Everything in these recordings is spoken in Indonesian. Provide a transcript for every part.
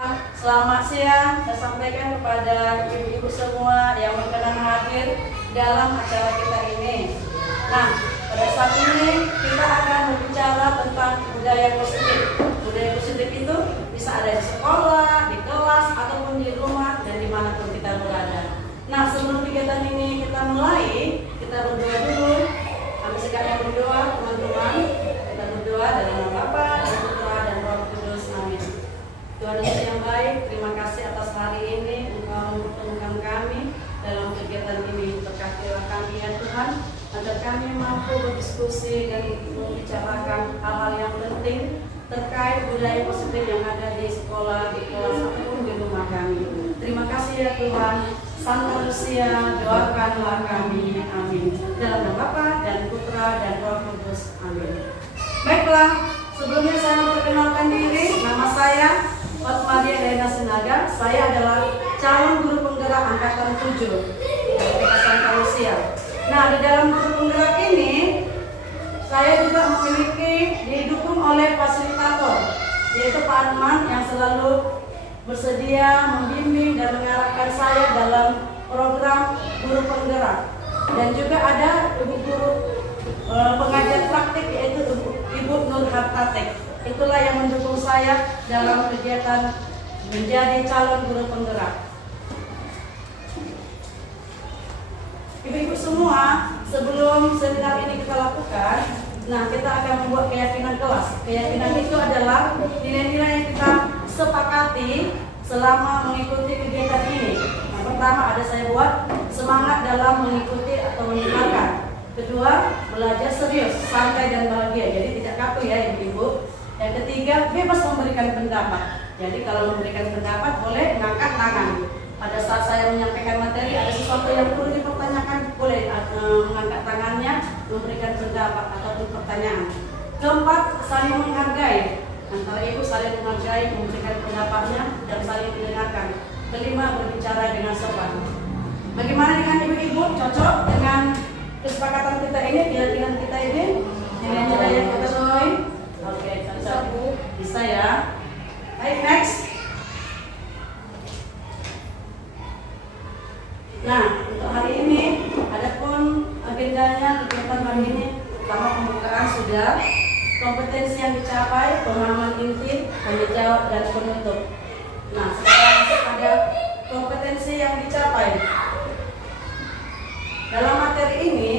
Selamat siang, saya sampaikan kepada ibu-ibu semua yang berkenan hadir dalam acara kita ini. Nah, pada saat ini kita akan berbicara tentang budaya positif. Budaya positif itu bisa ada di sekolah, di kelas, ataupun di rumah, dan dimanapun kita berada. Nah, sebelum kegiatan ini kita mulai, kita berdoa dulu. Kami sekalian berdoa, teman-teman. Kita berdoa dalam nama Bapa, dan Putra, dan Roh Kudus. Amin. Tuhan Yesus yang baik, terima kasih atas hari ini Engkau mempertemukan kami dalam kegiatan ini. Berkatilah kami ya Tuhan, agar kami mampu berdiskusi dan membicarakan hal-hal yang penting terkait budaya positif yang ada di sekolah, di kelas, ataupun di rumah kami. Terima kasih ya Tuhan. Sang manusia, doakanlah kami. Amin. Dalam nama Bapa dan Putra dan Roh Kudus. Amin. Baiklah, sebelumnya saya memperkenalkan diri. Nama saya Fatmadia Dayana Sinaga. Saya adalah calon guru penggerak angkatan 7 PK Santa Lucia. Nah, di dalam guru penggerak ini saya juga memiliki didukung oleh fasilitator, yaitu Pak Arman yang selalu bersedia membimbing dan mengarahkan saya dalam program guru penggerak. Dan juga ada ibu guru pengajar praktik, yaitu Ibu Nur Hartatek. Itulah yang mendukung saya dalam kegiatan menjadi calon guru penggerak. Ibu-ibu semua, sebelum seminar ini kita lakukan, nah kita akan membuat keyakinan kelas. Keyakinan itu adalah nilai-nilai yang kita sepakati selama mengikuti kegiatan ini. Yang pertama ada saya buat semangat dalam mengikuti atau mendengarkan. Kedua, belajar serius, santai dan bahagia. Jadi tidak kaku ya ibu-ibu. Yang ketiga, bebas memberikan pendapat. Jadi kalau memberikan pendapat boleh mengangkat tangan. Pada saat saya menyampaikan materi ada sesuatu yang perlu dipertanyakan, boleh mengangkat tangannya, memberikan pendapat ataupun pertanyaan. Keempat, saling menghargai. Antara ibu saling menghargai, memberikan pendapatnya dan saling mendengarkan. Kelima, berbicara dengan sopan. Bagaimana dengan ibu-ibu? Cocok dengan kesepakatan kita ini, keyakinan kita ini? Nilai-nilai yang kita sesuai? Oke, bisa Bu, bisa ya. Baik, next. Nah, untuk hari ini, adapun agendanya kegiatan hari ini, pertama pembukaan sudah, kompetensi yang dicapai, pemahaman inti, tanya jawab dan penutup. Nah, sekarang ada kompetensi yang dicapai. Dalam materi ini,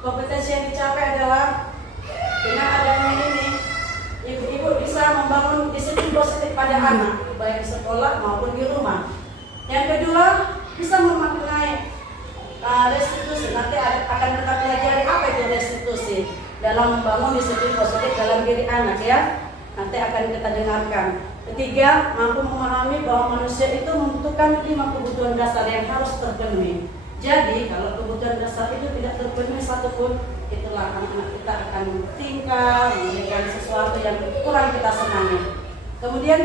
kompetensi yang dicapai adalah dengan adanya ini, ibu-ibu bisa membangun disiplin positif pada anak, baik di sekolah maupun di rumah. Yang kedua, bisa memaknai restitusi. Nanti akan kita pelajari apa itu restitusi dalam membangun disiplin positif dalam diri anak ya. Nanti akan kita dengarkan. Ketiga, mampu memahami bahwa manusia itu membutuhkan 5 kebutuhan dasar yang harus terpenuhi. Jadi kalau kebutuhan dasar itu tidak terpenuhi satupun, itulah anak-anak kita akan tingkah, memberikan sesuatu yang kurang kita senangi. Kemudian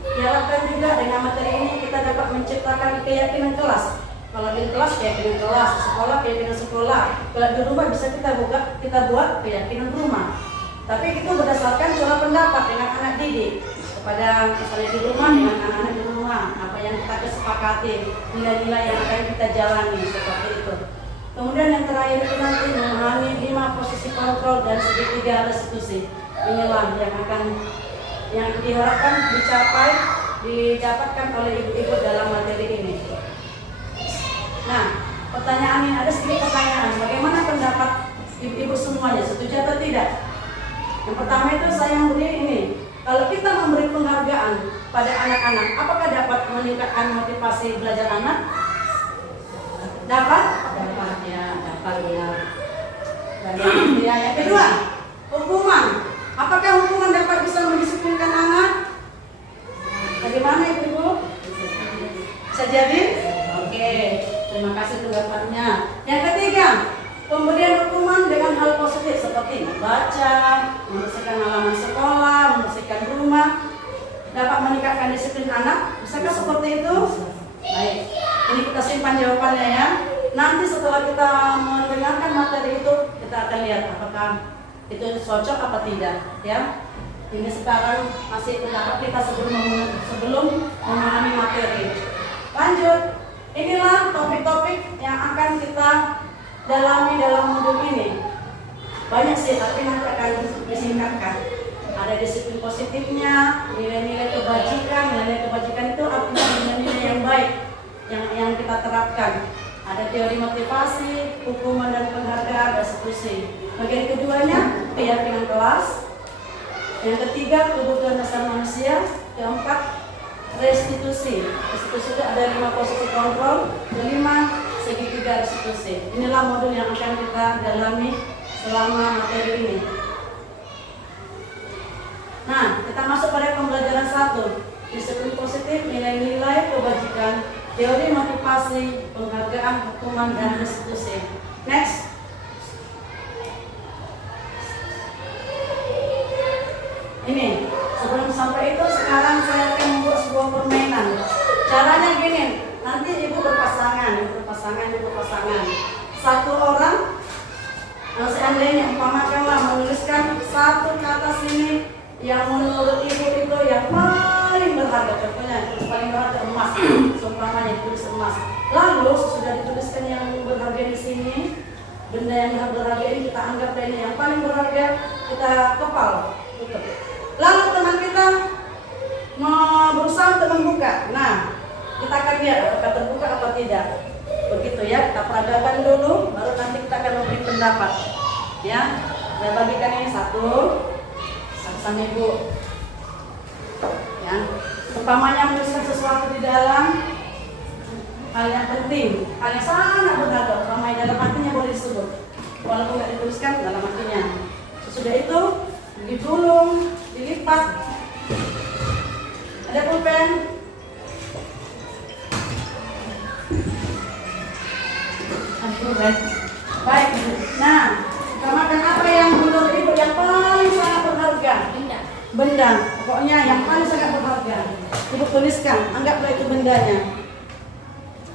diharapkan juga dengan materi ini kita dapat menciptakan keyakinan kelas. Kalau di kelas keyakinan kelas, sekolah keyakinan sekolah. Kalau di rumah bisa kita buat keyakinan rumah. Tapi itu berdasarkan curah pendapat dengan anak didik kepada misalnya di rumah dengan anak-anak di rumah, apa yang kita kesepakati, nilai-nilai yang akan kita jalani seperti itu. Kemudian yang terakhir itu nanti memahami 5 posisi kontrol dan segitiga restitusi. Inilah yang diharapkan dicapai, didapatkan oleh ibu-ibu dalam materi ini. Nah, pertanyaan ini ada sedikit pertanyaan. Bagaimana pendapat ibu-ibu semuanya? Setuju atau tidak? Yang pertama itu saya memberi ini. Kalau kita memberi penghargaan pada anak-anak, apakah dapat meningkatkan motivasi belajar anak? Dapat? Dapat ya, dapat ya. Dan yang kedua, hukuman. Apakah hukuman dapat bisa mendisiplinkan anak? Bagaimana ibu-ibu? Bisa jadi? Oke, terima kasih pendapatnya. Yang ketiga, pemberian hukuman dengan hal positif seperti membaca, membersihkan halaman sekolah, membersihkan rumah, dapat meningkatkan disiplin anak. Bisakah seperti itu? Baik, ini kita simpan jawabannya ya. Nanti setelah kita mendengarkan materi itu, kita akan lihat apakah itu cocok apa tidak ya. Ini sekarang masih pendapat kita sebelum memahami materi. Lanjut, inilah topik-topik yang akan kita dalami dalam modul ini. Banyak sih, tapi nanti akan disingkatkan. Ada disiplin positifnya, nilai-nilai kebajikan. Nilai-nilai kebajikan itu artinya nilai-nilai yang baik yang kita terapkan. Ada teori motivasi, hukuman dan penghargaan, dan seterusnya. Bagian keduanya, keyakinan kelas. Yang ketiga, kebutuhan dasar manusia. Keempat, restitusi. Restitusi itu ada 5 posisi kontrol. Kelima, segitiga restitusi. Inilah modul yang akan kita dalami selama materi ini. Nah, kita masuk pada pembelajaran 1. Disiplin positif, nilai-nilai kebajikan, teori motivasi, penghargaan, hukuman, dan restitusi. Next. Ini, sebelum sampai itu sekarang saya akan membuat sebuah permainan. Caranya gini, nanti ibu berpasangan. Satu orang, seandainya umpamakanlah menuliskan satu kata sini yang menurut ibu itu yang paling berharga. Contohnya paling berharga emas, seumpamanya ditulis emas. Lalu sudah dituliskan yang berharga di sini, benda yang berharga ini kita anggap ini yang paling berharga, kita kepal, tutup. Lalu teman kita mau berusaha untuk membuka. Nah, kita akan lihat apakah terbuka atau tidak. Begitu ya, kita peragakan dulu, baru nanti kita akan memberi pendapat. Ya, saya bagikan ini satu sama ibu. Ya, umpamanya menuliskan sesuatu di dalam hal yang penting, hal yang sangat berharga. Umpamanya dalam hatinya boleh disebut, walaupun tidak dituliskan dalam hatinya. Sesudah itu digulung, dilipat. Ada pulpen. Baik. Nah, utamakan apa yang menurut ibu yang paling sangat berharga? Benda. Pokoknya yang paling sangat berharga. Ibu tuliskan. Anggaplah itu bendanya.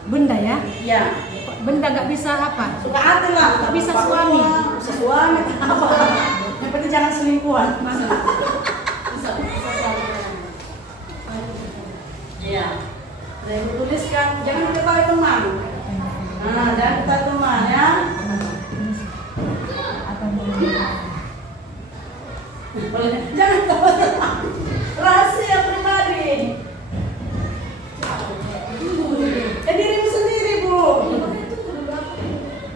Benda ya? Ya. Benda nggak bisa apa? Suka hati lah. Nggak bisa suami. Bisa suami. Apa? Yang penting jangan selingkuhan. Iya. Dan ibu tuliskan. Jangan ketahui teman. Nah, dan kita teman ya. Jangan tahu teman. Rahasia pribadi. Dirimu sendiri, Bu.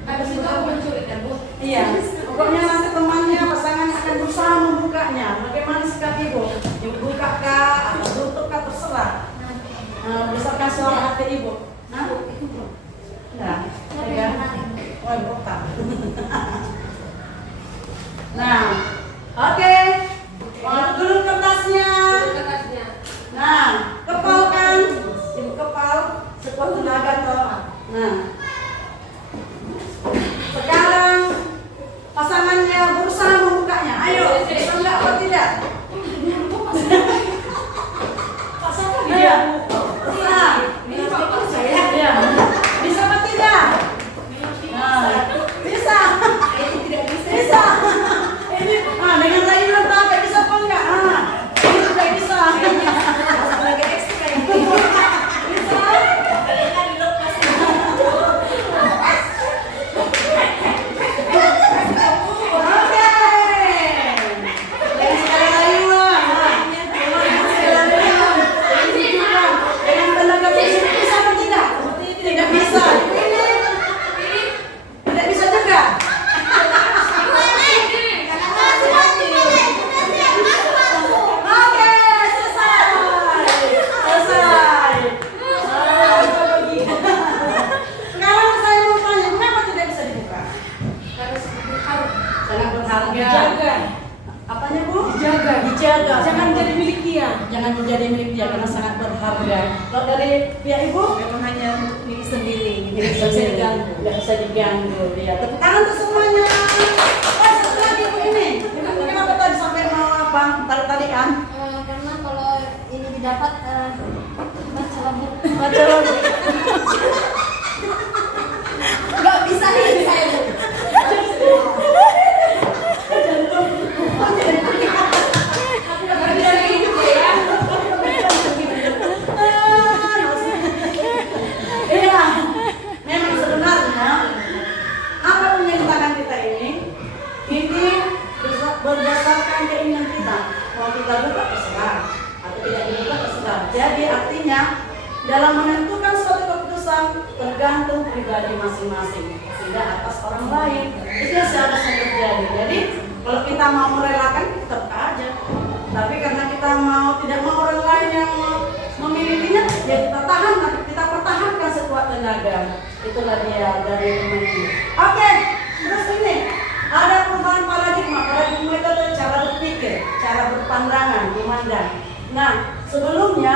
Ada sebab mencurikan, Bu. Iya. Pokoknya nanti temannya, pasangan akan berusaha membukanya. Bagaimana sikap ibu? Ibu buka kah atau tutup kah, terserah. Berdasarkan suara hati ibu. Nah, nah, ya. Oh, botak. Nah, oke. Dulu kertasnya. Nah, kepalkan. Ibu kepal. Sekuat tenaga toh. Nah, sekarang pasangannya berusaha membukanya. Ayo, bisa enggak atau tidak? Iya. Iya. Bisa apa tidak? Nah, bisa. Bisa. Ini dengan rayuan tangan bisa apa enggak? Ini juga bisa. Sebagai ekstra ini. Bisa. Jangan menjadi milik dia. Jangan menjadi milik dia karena sangat berharga. Kalau dari pihak ibu, Memang hanya milik sendiri. tidak bisa diganggu. Ya, tepuk tangan untuk semuanya. Satu lagi ibu ini. Ibu kenapa tadi sampai mau apa? Tadi kan? Karena kalau ini didapat baca lagu. Nggak bisa nih saya. kita buka terserah atau tidak dibuka terserah. Jadi artinya dalam menentukan suatu keputusan tergantung pribadi masing-masing, tidak atas orang lain. Itu yang seharusnya terjadi. Jadi kalau kita mau merelakan kita buka aja. Tapi karena kita tidak mau orang lain yang memilikinya, ya kita tahan, kita pertahankan sekuat tenaga. Itulah dia dari teman ini. Oke, terus ini ada perubahan paradigma. Paradigma itu adalah cara berpikir, cara berpandangan, memandang. Nah, sebelumnya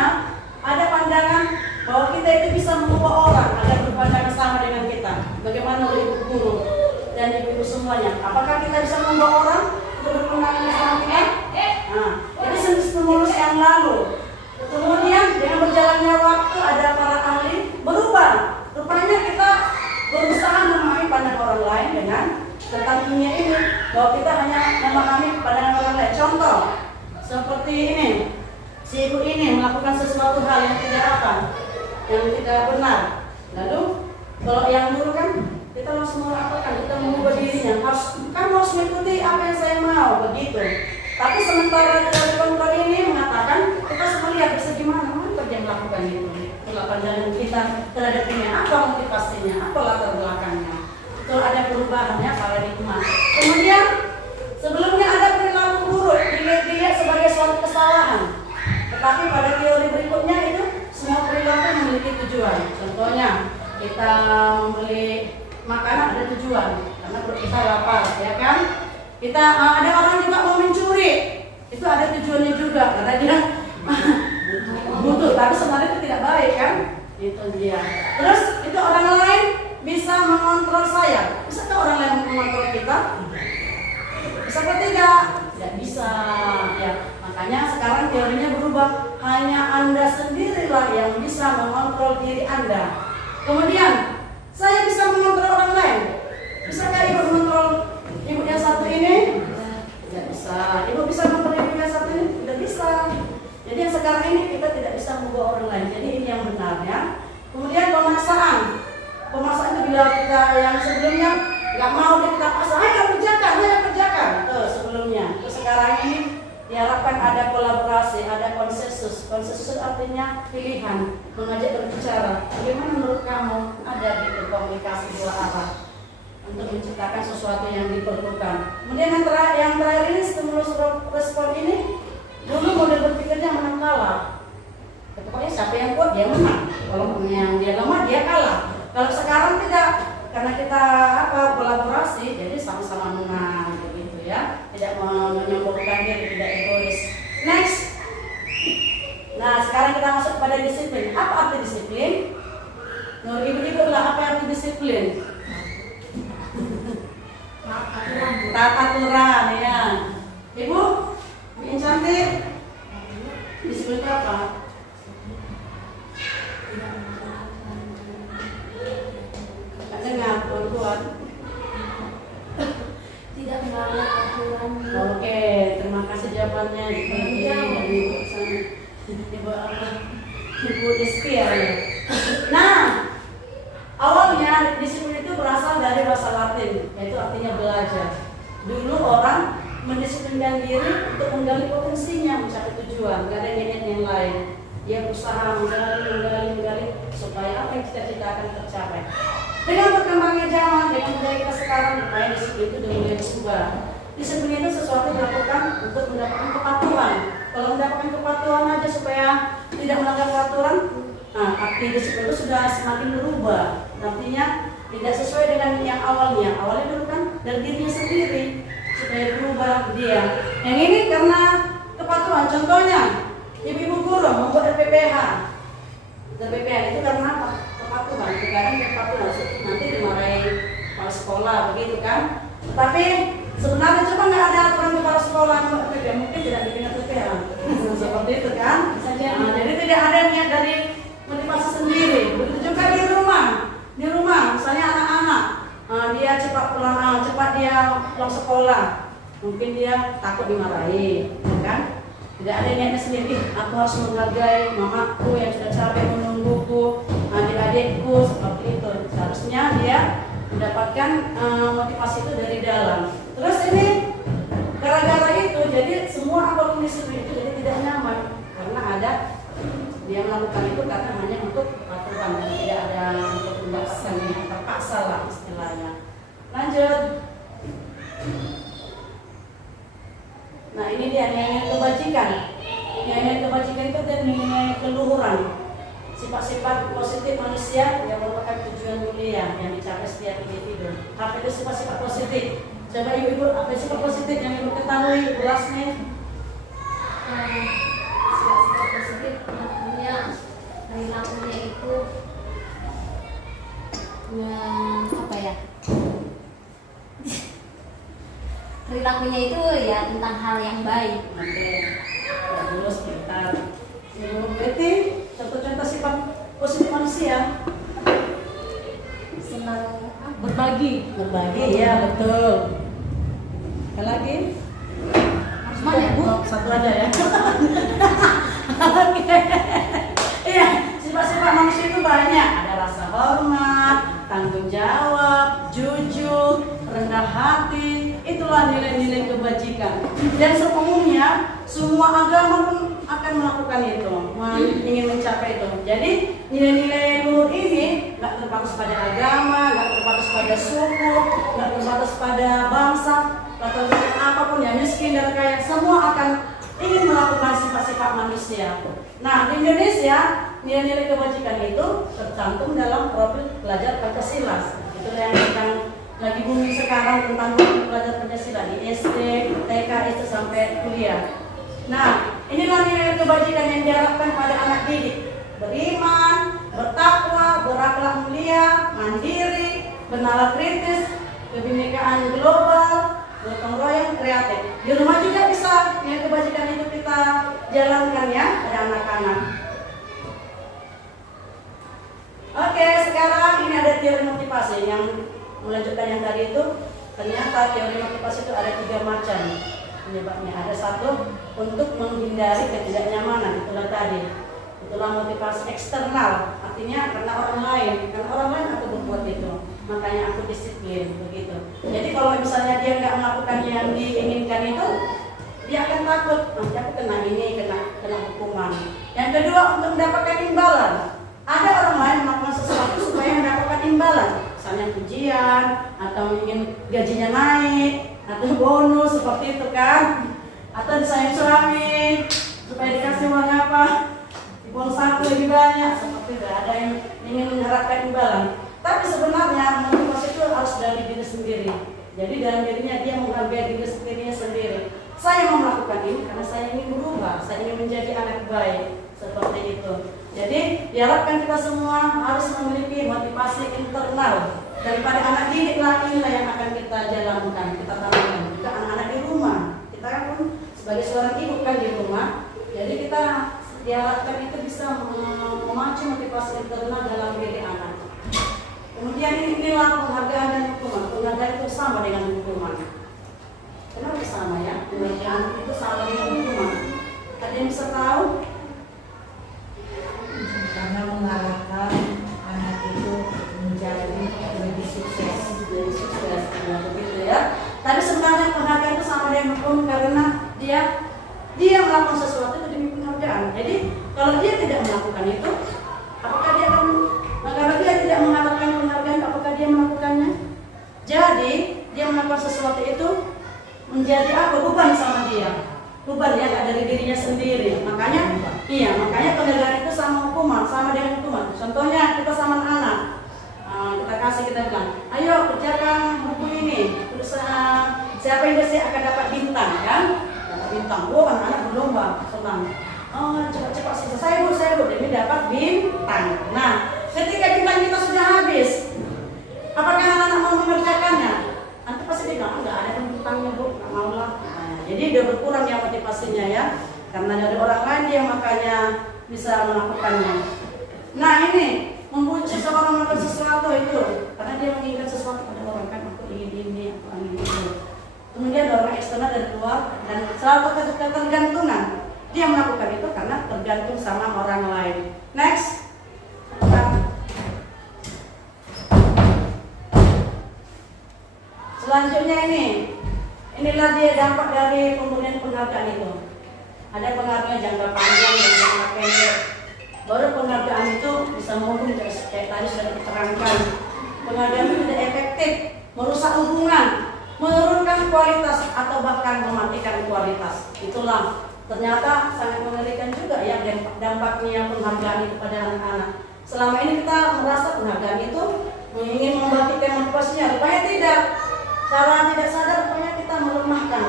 ada pandangan bahwa kita itu bisa mengubah orang agar berpandangan sama dengan kita. Bagaimana ibu guru dan ibu-ibu semuanya? Apakah kita bisa mengubah orang untuk berpandangan sama kita? Nah, jadi stimulus yang lalu. Kemudian dengan berjalannya waktu ada para ahli berubah. Rupanya kita berusaha memahami pandangan orang lain dengan tentang dunia ini, bahwa kita hanya memahami pandangan orang lain. Contoh seperti ini, si ibu ini melakukan sesuatu hal yang tidak benar. Lalu kalau yang dulu kan kita langsung melakukan, kita mengubah dirinya, harus mengikuti apa yang saya mau begitu. Tapi sementara dari kontrol ini mengatakan kita harus melihat bisa gimana dia melakukan itu. Itulah pandangan kita terhadap ini, apa motivasinya, apa latar belakangnya. Itu ada perubahannya paradigma. Kemudian sebelumnya ada perilaku buruk dilihat sebagai suatu kesalahan. Tetapi pada teori berikutnya itu semua perilaku memiliki tujuan. Contohnya kita membeli makanan ada tujuan karena perut kita lapar, ya kan? Kita ada orang juga mau mencuri, itu ada tujuannya juga karena dia butuh, tapi sebenarnya itu tidak baik kan? Itu dia. Terus itu orang lain bisa mengontrol saya, bisakah orang lain mengontrol kita? Bisa atau tidak? Tidak bisa. Ya, makanya sekarang teorinya berubah. Hanya Anda sendirilah yang bisa mengontrol diri Anda. Kemudian saya bisa mengontrol orang lain. Bisakah ibu mengontrol ibu yang satu ini? Tidak bisa. Ibu bisa mengontrol ibu yang satu ini? Tidak bisa. Jadi yang sekarang ini kita tidak bisa mengubah orang lain. Jadi ini yang benarnya. Kemudian pemaksaan. Pemaksaan itu bila kita yang sebelumnya nggak mau kita paksa, ayo kerjakan. Tuh sebelumnya. Terus sekarang ini diharapkan ada kolaborasi, ada konsensus. Konsensus artinya pilihan, mengajak berbicara. Bagaimana menurut kamu? Ada gitu komunikasi dua arah untuk menciptakan sesuatu yang diperlukan. Kemudian yang terakhir ini stimulus respon ini, dulu model berpikirnya menang kalah. Pokoknya siapa yang kuat dia menang. Kalau yang dia lemah dia kalah. Kalau sekarang tidak, karena kita kolaborasi, jadi sama-sama menang begitu ya. Tidak menyombongkan diri, tidak egois. Next. Nah sekarang kita masuk pada disiplin. Apa arti disiplin? Nur ibu-ibu lah, apa arti disiplin? Tata aturan ya. Ibu yang cantik, disiplin itu apa? Dengar tuan-tuan. Tidak melanggar aturan. Oke, terima kasih jawabannya. Ibu sana. Ibu apa? Ibu Destia. Nah, awalnya disiplin itu berasal dari bahasa Latin, yaitu artinya belajar. Dulu orang mendisiplinkan diri untuk menggali potensinya, mencapai tujuan, gak ada niat yang lain. Dia berusaha menggali supaya apa yang cita-cita akan tercapai. Dengan berkembangnya zaman, dengan budaya kita sekarang, makanya disiplin itu sudah mulai berubah. Disiplin itu sesuatu yang dilakukan untuk mendapatkan kepatuhan. Kalau mendapatkan kepatuhan aja supaya tidak melanggar peraturan, nah arti disiplin itu sudah semakin berubah. Artinya tidak sesuai dengan yang awalnya. Awalnya dulu kan dari dirinya sendiri supaya berubah dia. Yang ini karena kepatuhan. Contohnya, ibu-ibu guru membuat RPPH. RPPH itu karena apa? Kepatuhan. Sekarang kepatuhan nanti dimarahi kepala sekolah begitu kan. Tapi sebenarnya coba nggak ada aturan kepala sekolah RPPH, mungkin tidak bikin RPPH. Seperti itu kan. Nah, jadi tidak ada niat dari motivasi sendiri. Begitu juga di rumah. Di rumah, misalnya anak-anak, dia cepat pulang, cepat dia pulang sekolah. Mungkin dia takut dimarahi, kan? Tidak ada niatnya sendiri. Aku harus menghargai mamaku yang sudah capek menungguku, adik-adikku seperti itu. Seharusnya dia mendapatkan motivasi itu dari dalam. Terus ini gara-gara itu, jadi semua apapun disiplin itu jadi Nah ini dia nilai kebajikan. Nilai kebajikan itu dan nilai keluhuran. Sifat-sifat positif manusia yang merupakan tujuan mulia yang dicapai setiap individu. Apa itu sifat-sifat positif? Coba ibu-ibu, apa sifat positif yang ibu ketahui jelasnya? Sifat-sifat positif punya perilakunya itu apa ya? Perilakunya itu ya tentang hal yang baik. Oke, dulu sebentar. Ibu Betty, contoh-contoh sifat positif manusia. Senang Berbagi. Berbagi, ya betul. Apa lagi? banyak Bu. Satu aja ya. Oke. Iya, sifat-sifat manusia itu banyak. Ada rasa hormat, tanggung jawab, jujur, rendah hati. Itulah nilai-nilai kebajikan. Dan seumumnya semua agama pun akan melakukan itu, ingin mencapai itu. Jadi nilai-nilai luhur ini nggak terbatas pada agama, nggak terbatas pada suku, nggak terbatas pada bangsa, atau apapun ya, miskin dan kaya, semua akan ingin melakukan sifat-sifat manusia. Nah di Indonesia nilai-nilai kebajikan itu tercantum dalam profil pelajar Pancasila. Itu yang lagi booming sekarang tentang pelajar Pancasila di SD, TK itu sampai kuliah. Nah, inilah nilai kebajikan yang diharapkan pada anak didik: beriman, bertakwa, berakhlak mulia, mandiri, bernalar kritis, kebinekaan global, gotong royong, kreatif. Di rumah juga bisa nilai kebajikan itu kita jalankan ya pada anak-anak. Oke, sekarang ini ada teori motivasi yang melanjutkan yang tadi itu. Ternyata teori motivasi itu ada 3 macam penyebabnya. Ada satu untuk menghindari ketidaknyamanan, itulah tadi. Itulah motivasi eksternal, artinya karena orang lain aku berbuat itu, makanya aku disiplin begitu. Jadi kalau misalnya dia nggak melakukan yang diinginkan itu, dia akan takut nanti aku kena ini, kena hukuman. Yang kedua untuk mendapatkan imbalan. Ada orang lain melakukan sesuatu supaya mendapatkan imbalan, misalnya pujian atau ingin gajinya naik atau bonus seperti itu kan, atau disayang suami supaya dikasih uang apa, uang saku lebih banyak seperti itu. Ada yang ingin mengharapkan imbalan, tapi sebenarnya motivasi itu harus dari diri sendiri. Jadi dalam dirinya dia menghargai diri sendiri. Saya mau melakukan ini karena saya ingin berubah, saya ingin menjadi anak baik, seperti itu. Jadi diharapkan kita semua harus memiliki motivasi internal. Daripada anak didik lah, inilah yang akan kita jalankan, kita tanamkan juga anak-anak di rumah. Kita kan pun sebagai seorang ibu kan di rumah, jadi kita diharapkan itu bisa memacu motivasi internal dalam diri anak. Kemudian inilah penghargaan dan hukuman. Penghargaan itu sama dengan hukuman. Kenapa sama ya? Penghargaan itu sama dengan hukuman. Ada yang bisa tahu? Karena mengarahkan anak itu menjadi lebih sukses, begitu ya. Tapi sebenarnya penghargaan itu sama dengan hukum karena dia melakukan sesuatu itu demi penghargaan. Jadi kalau dia tidak melakukan itu, apakah dia akan? Kalau dia tidak mengharapkan penghargaan, apakah dia melakukannya? Jadi dia melakukan sesuatu itu menjadi apa? Beban sama dia. Beban ya, nggak dari dirinya sendiri. Makanya penghargaan itu sama hukuman, sama dengan hukuman. Contohnya kita sama anak, kita bilang, ayo kerjakan buku ini. Terus siapa yang bersih akan dapat bintang, kan? Dapat bintang. Oh, anak-anak berlomba, senang. Oh, cepat-cepat selesai bu, demi dapat bintang. Nah, ketika bintang kita sudah habis, apakah anak-anak mau mengerjakannya? Nanti pasti dia bilang, nggak ada bintangnya bu, nggak mau lah. Jadi dia berkurang ya motivasinya ya, karena dari orang lain dia makanya bisa melakukannya. Nah ini membujuk seorang melakukan sesuatu itu karena dia menginginkan sesuatu pada orang, kan aku ingin ini, aku ingin itu. Kemudian orang eksternal dari luar dan selalu ketergantungan. Dia melakukan itu karena tergantung sama orang lain. Next. Selanjutnya inilah dia dampak dari pemberian penghargaan itu. Ada penghargaan jangka panjang dan jangka pendek. Baru penghargaan itu bisa menghukum kayak tadi sudah diterangkan. Penghargaan itu tidak efektif, merusak hubungan, menurunkan kualitas atau bahkan mematikan kualitas. Itulah ternyata sangat mengerikan juga ya dampaknya penghargaan itu pada anak-anak. Selama ini kita merasa penghargaan itu ingin membangkitkan motivasinya, rupanya tidak. Secara tidak sadar rupanya kita melemahkan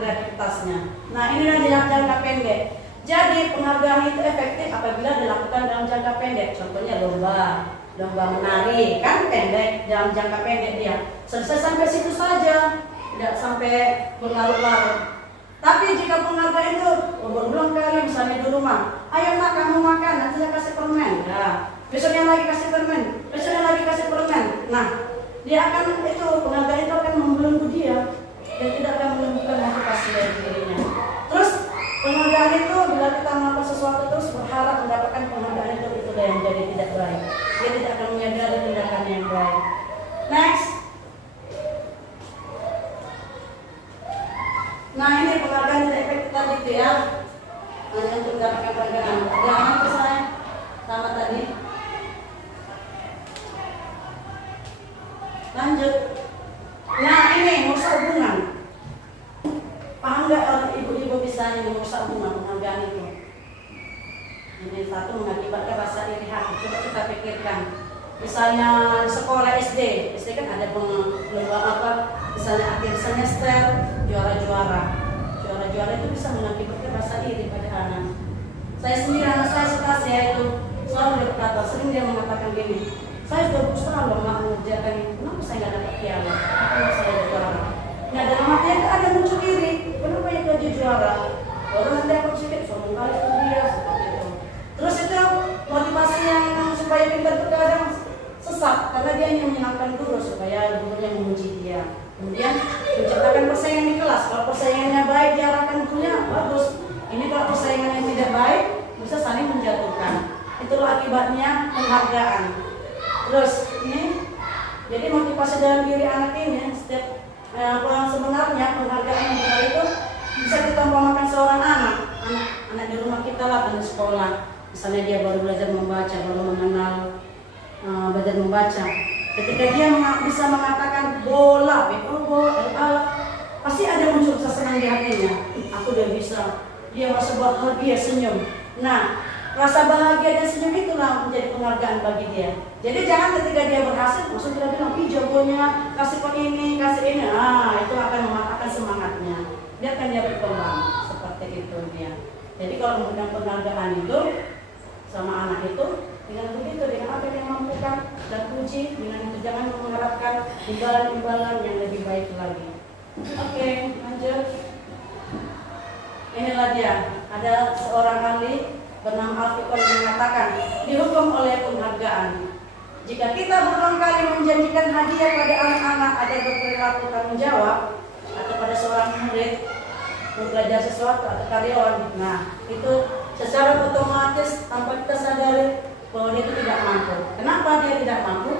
kreativitasnya. Nah, inilah jangka pendek. Jadi penghargaan itu efektif apabila dilakukan dalam jangka pendek. Contohnya lomba menari kan pendek, dalam jangka pendek dia selesai sampai situ saja, tidak sampai berlarut-larut. Tapi jika penghargaan itu berulang kali, misalnya di rumah, ayo nak kamu makan, nanti saya kasih permen. Nah, besoknya lagi kasih permen, besoknya lagi kasih permen. Nah, dia akan itu penghargaan itu akan membelenggu dia dan tidak akan menumbuhkan motivasi dari dirinya. Terus penghargaan itu bila kita melakukan sesuatu terus berharap mendapatkan penghargaan itu yang jadi tidak baik. Dia tidak akan menyadari tindakan yang baik. Next. Nah, ini penghargaan tidak efektif tadi itu ya. Hanya untuk mendapatkan penghargaan. Jangan saya sama tadi. Lanjut. Nah, ini merusak hubungan. Paham nggak ibu-ibu bisa merusak hubungan penghargaan itu? Ini satu mengakibatkan rasa iri hati. Coba kita pikirkan. Misalnya sekolah SD kan ada lomba apa? Misalnya akhir semester juara-juara itu bisa mengakibatkan rasa iri pada anak. Saya sendiri anak saya sekasih itu selalu berkata, sering dia mengatakan gini, saya sudah berusaha loh nggak mengerjakan ini, kenapa saya nggak dapat piala? Kenapa saya juara? Nah dalam hatinya ada muncul iri, kenapa ya dia juara? Orang nanti aku sedikit sombong kali itu dia seperti itu. Terus itu motivasi yang supaya pintar itu kadang sesat karena dia ingin menyenangkan guru supaya gurunya memuji dia. Kemudian menciptakan persaingan di kelas. Kalau persaingannya baik diarahkan gurunya bagus. Ini kalau persaingannya tidak baik bisa saling menjatuhkan. Itulah akibatnya penghargaan. Terus ini jadi motivasi dalam diri anak ini setiap sebenarnya penghargaan yang benar itu bisa kita umpamakan seorang anak di rumah kita lah di sekolah. Misalnya dia baru belajar membaca, baru mengenal belajar membaca. Ketika dia bisa mengatakan bola, pasti ada muncul rasa senang di hatinya. Aku udah bisa. Dia merasa bahagia, senyum. Nah, rasa bahagia dan senyum itulah menjadi penghargaan bagi dia. Jadi jangan ketika dia berhasil, langsung kita bilang, ih jagonya, kasih kok ini, kasih ini. Itu akan mematahkan semangatnya. Dia akan dia berkembang seperti itu dia. Jadi kalau memberikan penghargaan itu sama anak itu dengan begitu, dengan apa yang mampukan dan puji, dengan itu jangan mengharapkan imbalan-imbalan yang lebih baik lagi. Oke, lanjut. Inilah dia, ada seorang ahli bernama Alfikon yang mengatakan dihukum oleh penghargaan. Jika kita berulang kali menjanjikan hadiah pada anak-anak agar berperilaku tanggung jawab, atau pada seorang murid belajar sesuatu atau karyawan, nah itu secara otomatis tanpa kita sadari bahwa dia itu tidak mampu. Kenapa dia tidak mampu?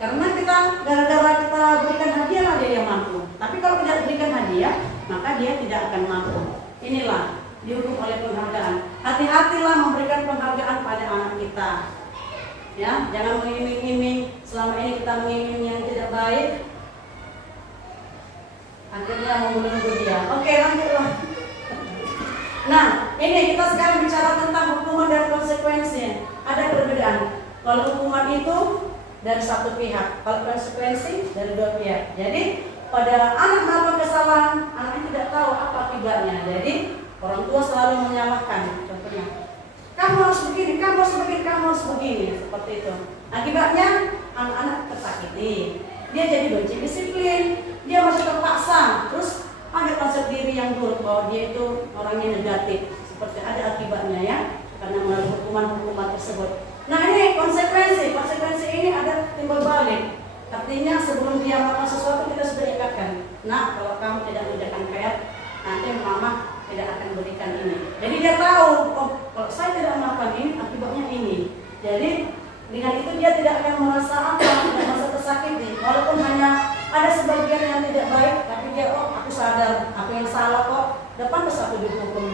Karena kita gara-gara kita berikan hadiah lah dia yang mampu. Tapi kalau tidak berikan hadiah, maka dia tidak akan mampu. Inilah dihukum oleh penghargaan. Hati-hatilah memberikan penghargaan pada anak kita. Ya, jangan mengiming-iming. Selama ini kita mengiming yang tidak baik, akhirnya membelenggu dia. Oke, lanjutlah. Nah, ini kita sekarang bicara tentang hukuman dan konsekuensi. Ada perbedaan. Kalau hukuman itu dari satu pihak, kalau konsekuensi dari dua pihak. Jadi pada anak melakukan kesalahan, anak tidak tahu apa akibatnya. Jadi orang tua selalu menyalahkan. Contohnya, kamu harus begini, kamu harus begini, kamu harus begini, seperti itu. Akibatnya anak-anak tersakiti. Dia jadi benci disiplin, dia masih terpaksa. Terus ada konsep diri yang buruk bahwa dia itu orangnya negatif. Seperti ada akibatnya ya, karena melalui hukuman-hukuman tersebut. Nah ini konsekuensi ini ada timbal balik. Artinya sebelum dia melakukan sesuatu kita sudah ikatkan. Nah kalau kamu tidak mengerjakan kayak, nanti mama tidak akan berikan ini. Jadi dia tahu, oh kalau saya tidak melakukan ini, akibatnya ini. Jadi dengan itu dia tidak akan merasa apa, tidak merasa tersakiti. Walaupun hanya ada sebagian yang tidak baik, tapi dia aku sadar, aku yang salah kok. Depan terus aku dihukum.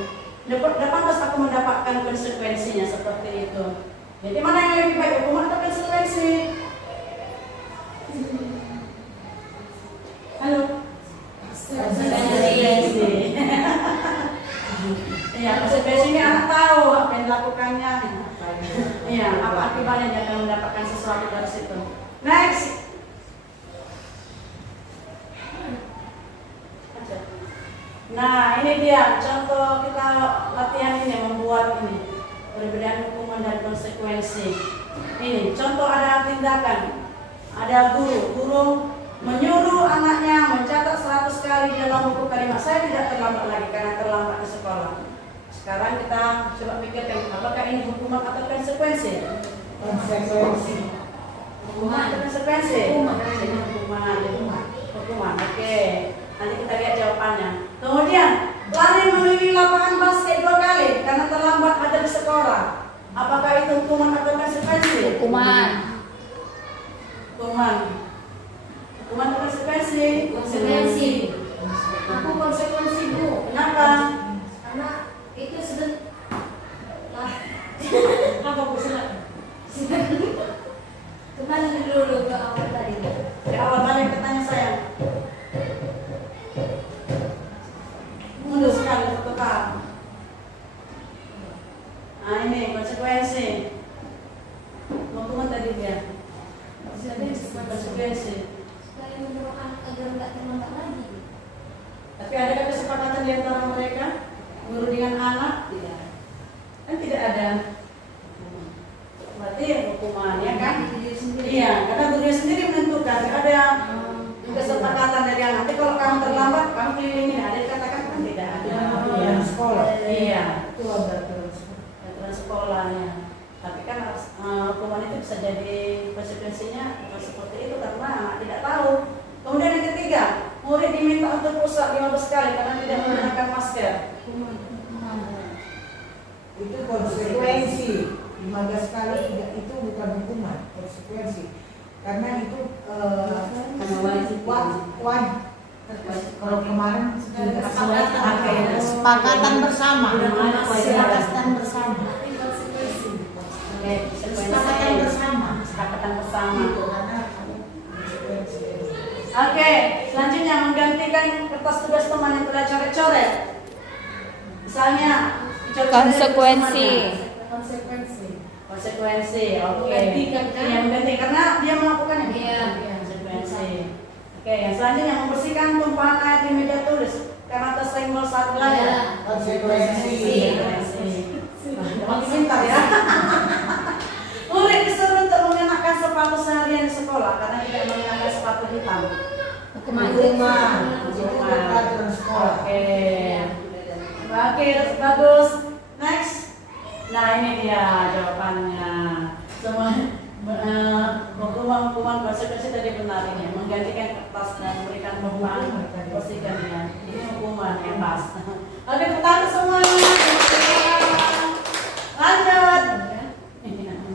Depan terus aku mendapatkan konsekuensinya seperti itu. Jadi mana yang lebih baik, hukuman atau konsekuensi? Halo, Iya, konsekuensi ini anak tahu apa yang dilakukannya. Iya, apa akibatnya dia akan mendapatkan sesuatu dari situ. Next. Nah, ini dia contoh kita latihan ini membuat ini perbedaan hukuman dan konsekuensi. Ini contoh ada tindakan, ada guru menyuruh anaknya mencatat 100 kali dalam buku kalimat. Saya tidak terlambat lagi karena terlambat ke sekolah. Sekarang kita coba pikirkan apakah ini hukuman atau konsekuensi? Konsekuensi. Hukuman atau konsekuensi? Hukuman. Oke. Nanti kita lihat jawabannya. Kemudian lari mengelilingi lapangan basket 2 kali karena terlambat ada di sekolah. Apakah itu hukuman atau konsekuensi? Hukuman. Hukuman atau konsekuensi? Konsekuensi. Aku konsekuensi, Bu. Kenapa? Karena itu sudah Apa Bu silakan? kembali dulu ke awal tadi. Di awal balik bertanya saya. Mundur sekali tetap. Nah ini konsekuensi. Hukuman tadi dia. Konsekuensi. Supaya mendorong anak agar nggak terlambat lagi. Tapi adakah kesepakatan di antara mereka? Guru dengan anak? Tidak. Kan tidak ada. Berarti hukuman ya kan? Iya, karena gurunya sendiri menentukan. Tidak ada kesepakatan dari anak. Nanti kalau kamu terlambat, kamu kelilingin. Ada dikatakan kan tidak ada. Iya, sekolah. Iya. Itu ada terus. Aturan sekolahnya. Tapi kan hukuman itu bisa jadi konsekuensinya bukan seperti itu karena anak tidak tahu. Kemudian yang ketiga, murid diminta untuk push-up 15 kali karena tidak menggunakan masker. Itu konsekuensi. 15 kali tidak, itu bukan hukuman, konsekuensi. Karena itu kalau kemarin kesepakatan bersama. Kesepakatan bersama. Oke, Kesepakatan bersama. Kesepakatan bersama. Itu karena konsekuensi. Oke, selanjutnya menggantikan kertas tugas teman yang telah coret-coret. Misalnya, dicoret-coret Konsekuensi. Konsekuensi, oke. Menggantikan, kan? Iya, mengganti karena dia melakukannya. Iya. Konsekuensi. Oke, yang selanjutnya membersihkan tumpahan air di meja tulis karena tersenggol saat belajar. Konsekuensi. Makin pintar ya. Murid disuruh untuk mengenakan sepatu seharian di sekolah karena tidak mengenakan sepatu hitam. Hukuman. Itu peraturan sekolah. Oke, bagus. Next. Nah ini dia jawabannya. Semua hukuman konsekuensi tadi benar ini. Menggantikan kertas dan memberikan hukuman. Bersihkan ya. Ini hukuman yang pas. Oke, pertanyaan semua. Lanjut.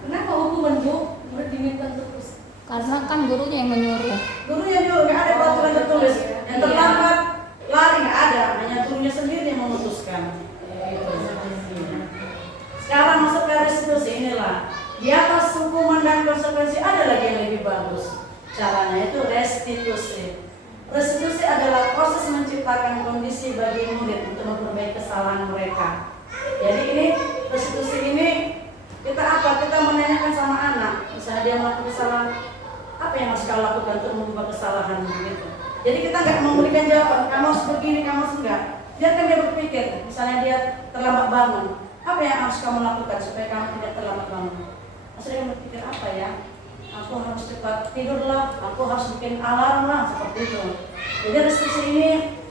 Kenapa hukuman Bu? Murid diminta untuk push? Karena kan gurunya yang menyuruh. Gurunya juga nggak ada peraturan tertulis. Yang terlambat lari nggak ada. Hanya gurunya sendiri yang memutuskan. Sekarang masuk ke restitusi inilah. Di atas hukuman dan konsekuensi ada lagi yang lebih bagus. Caranya itu restitusi. Restitusi adalah proses menciptakan kondisi bagi murid untuk memperbaiki kesalahan mereka. Jadi ini restitusi ini kita apa? Kita menanyakan sama anak. Misalnya dia melakukan kesalahan, apa yang harus kau lakukan untuk mengubah kesalahan begitu. Jadi kita nggak memberikan jawaban. Kamu harus begini, kamu harus enggak. Biarkan dia berpikir. Misalnya dia terlambat bangun. Apa yang harus kamu lakukan supaya kamu tidak terlambat bangun? Maksudnya kamu berpikir apa ya? Aku harus cepat tidur lah, aku harus bikin alarm lah, seperti itu. Jadi restitusi ini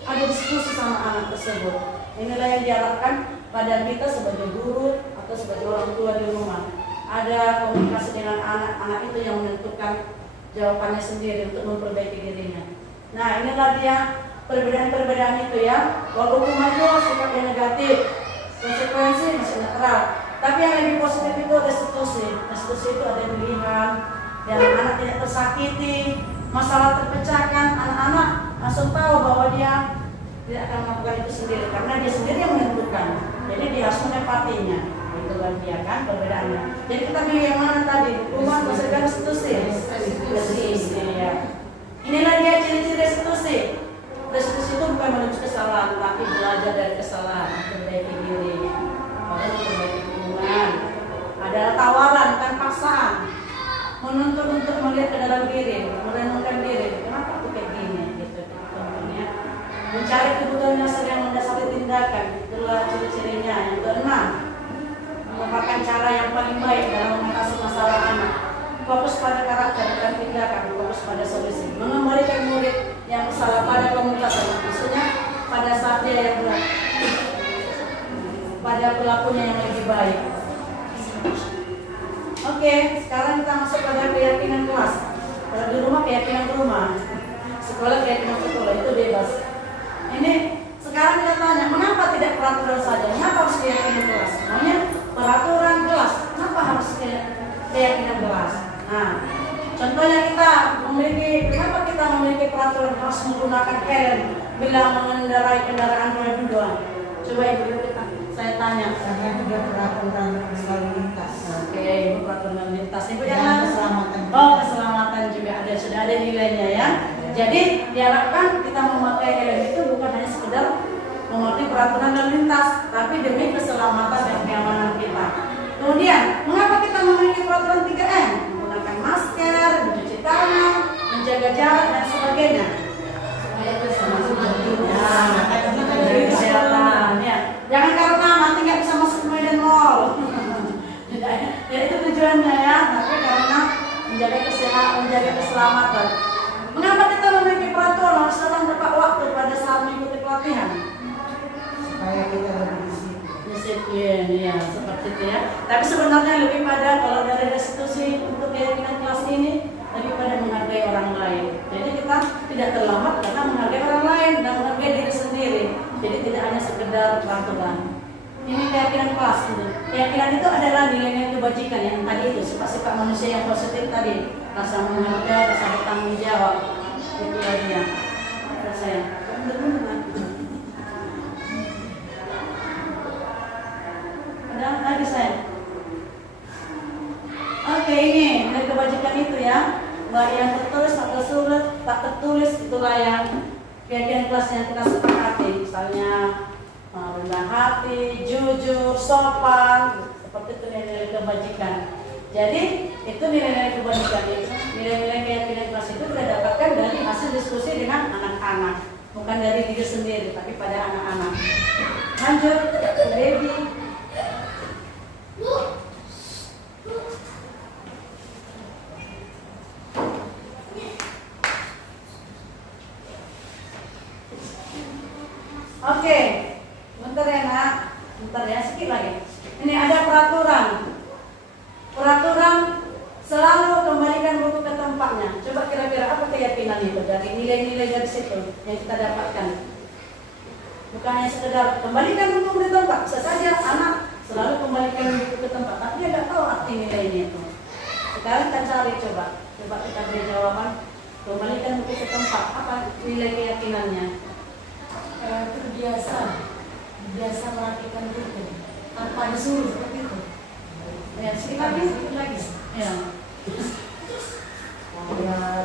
ada diskusi sama anak tersebut. Inilah yang diharapkan pada kita sebagai guru atau sebagai orang tua di rumah. Ada komunikasi dengan anak-anak itu yang menentukan jawabannya sendiri untuk memperbaiki dirinya. Nah inilah dia perbedaan-perbedaan itu ya. Kalau hukuman itu sifatnya negatif, konsekuensi masih netral. Tapi yang lebih positif itu restitusi. Restitusi itu ada pilihan, dan anak tidak tersakiti, masalah terpecahkan, anak-anak langsung tahu bahwa dia tidak akan melakukan itu sendiri karena dia sendiri yang menentukan. Jadi dia harus menepatinya. Itulah dia kan perbedaannya. Jadi kita pilih yang mana tadi? Hukuman, konsekuensi, restitusi. Restitusi ya. Inilah dia ciri-ciri restitusi. Restitusi itu bukan menuju kesalahan, tapi belajar dari kesalahan, memperbaiki tindakan fokus pada solusi, mengembalikan murid yang salah pada komunitas, maksudnya pada saat dia yang berat, pada pelakunya yang lebih baik. Oke, sekarang kita masuk pada keyakinan kelas. Kalau di rumah keyakinan rumah, sekolah keyakinan sekolah, itu bebas. Ini sekarang kita tanya, mengapa tidak peraturan saja? Mengapa harus keyakinan kelas? Namanya peraturan kelas. Kenapa harus keyakinan kelas? Nah, contohnya kenapa kita memiliki peraturan harus menggunakan helm bila mengendarai kendaraan roda 2? Coba ibu saya tanya. Karena ada peraturan lalu lintas. Oke, ibu peraturan lalu lintas. Ibu Dan yang keselamatan. Oh, keselamatan juga ada, sudah ada nilainya ya. Jadi diharapkan kita memakai helm itu bukan hanya sekedar mematuhi peraturan lalu lintas, tapi demi keselamatan dan keamanan kita. Kemudian, mengapa kita memiliki peraturan 3M? Menggunakan masker, mencuci tangan, menjaga jarak dan sebagainya. Dari kesehatan ya. Jangan karena nanti nggak bisa masuk ke Medan Mall. Jadi itu tujuannya ya, tapi karena menjaga kesehatan, menjaga keselamatan. Mengapa kita memiliki peraturan harus datang tepat waktu pada saat mengikuti pelatihan? Supaya kita lebih Disiplin, ya seperti itu ya. Tapi sebenarnya lebih pada kalau dari restitusi untuk keyakinan kelas ini lebih pada menghargai orang lain. Jadi kita tidak terlambat karena menghargai orang lain dan menghargai diri sendiri. Jadi tidak hanya sekedar peraturan. Ini keyakinan kelas itu. Keyakinan itu adalah nilai-nilai kebajikan yang tadi itu, sifat-sifat manusia yang positif tadi, rasa menghargai, rasa bertanggung jawab. Itu dia. Saya. Ada lagi saya. Oke, ini nilai kebajikan itu ya. Baik yang tertulis atau tak tertulis, itulah yang keyakinan kelas yang kita sepakati. Misalnya rendah hati, jujur, sopan, seperti itu nilai-nilai kebajikan. Jadi itu nilai-nilai kebajikan itu, nilai-nilai keyakinan kelas itu kita dapatkan dari hasil diskusi dengan anak-anak, bukan dari diri sendiri, tapi pada anak-anak. Lanjut, baby. Oke, bentar ya nak, bentar ya, sedikit lagi. Ini ada peraturan. Peraturan selalu kembalikan buku ke tempatnya. Coba kira-kira apa keyakinan itu dari nilai-nilai dari situ yang kita dapatkan. Bukan hanya sekedar kembalikan buku ke tempat, bisa saja anak selalu kembalikan buku ke tempat, tapi dia nggak tahu arti nilainya itu. Sekarang kita cari coba kita beri jawaban. Kembalikan buku ke tempat, apa nilai keyakinannya? Biasa merapikan buku tanpa disuruh seperti itu. Ya, sedikit lagi. Ya.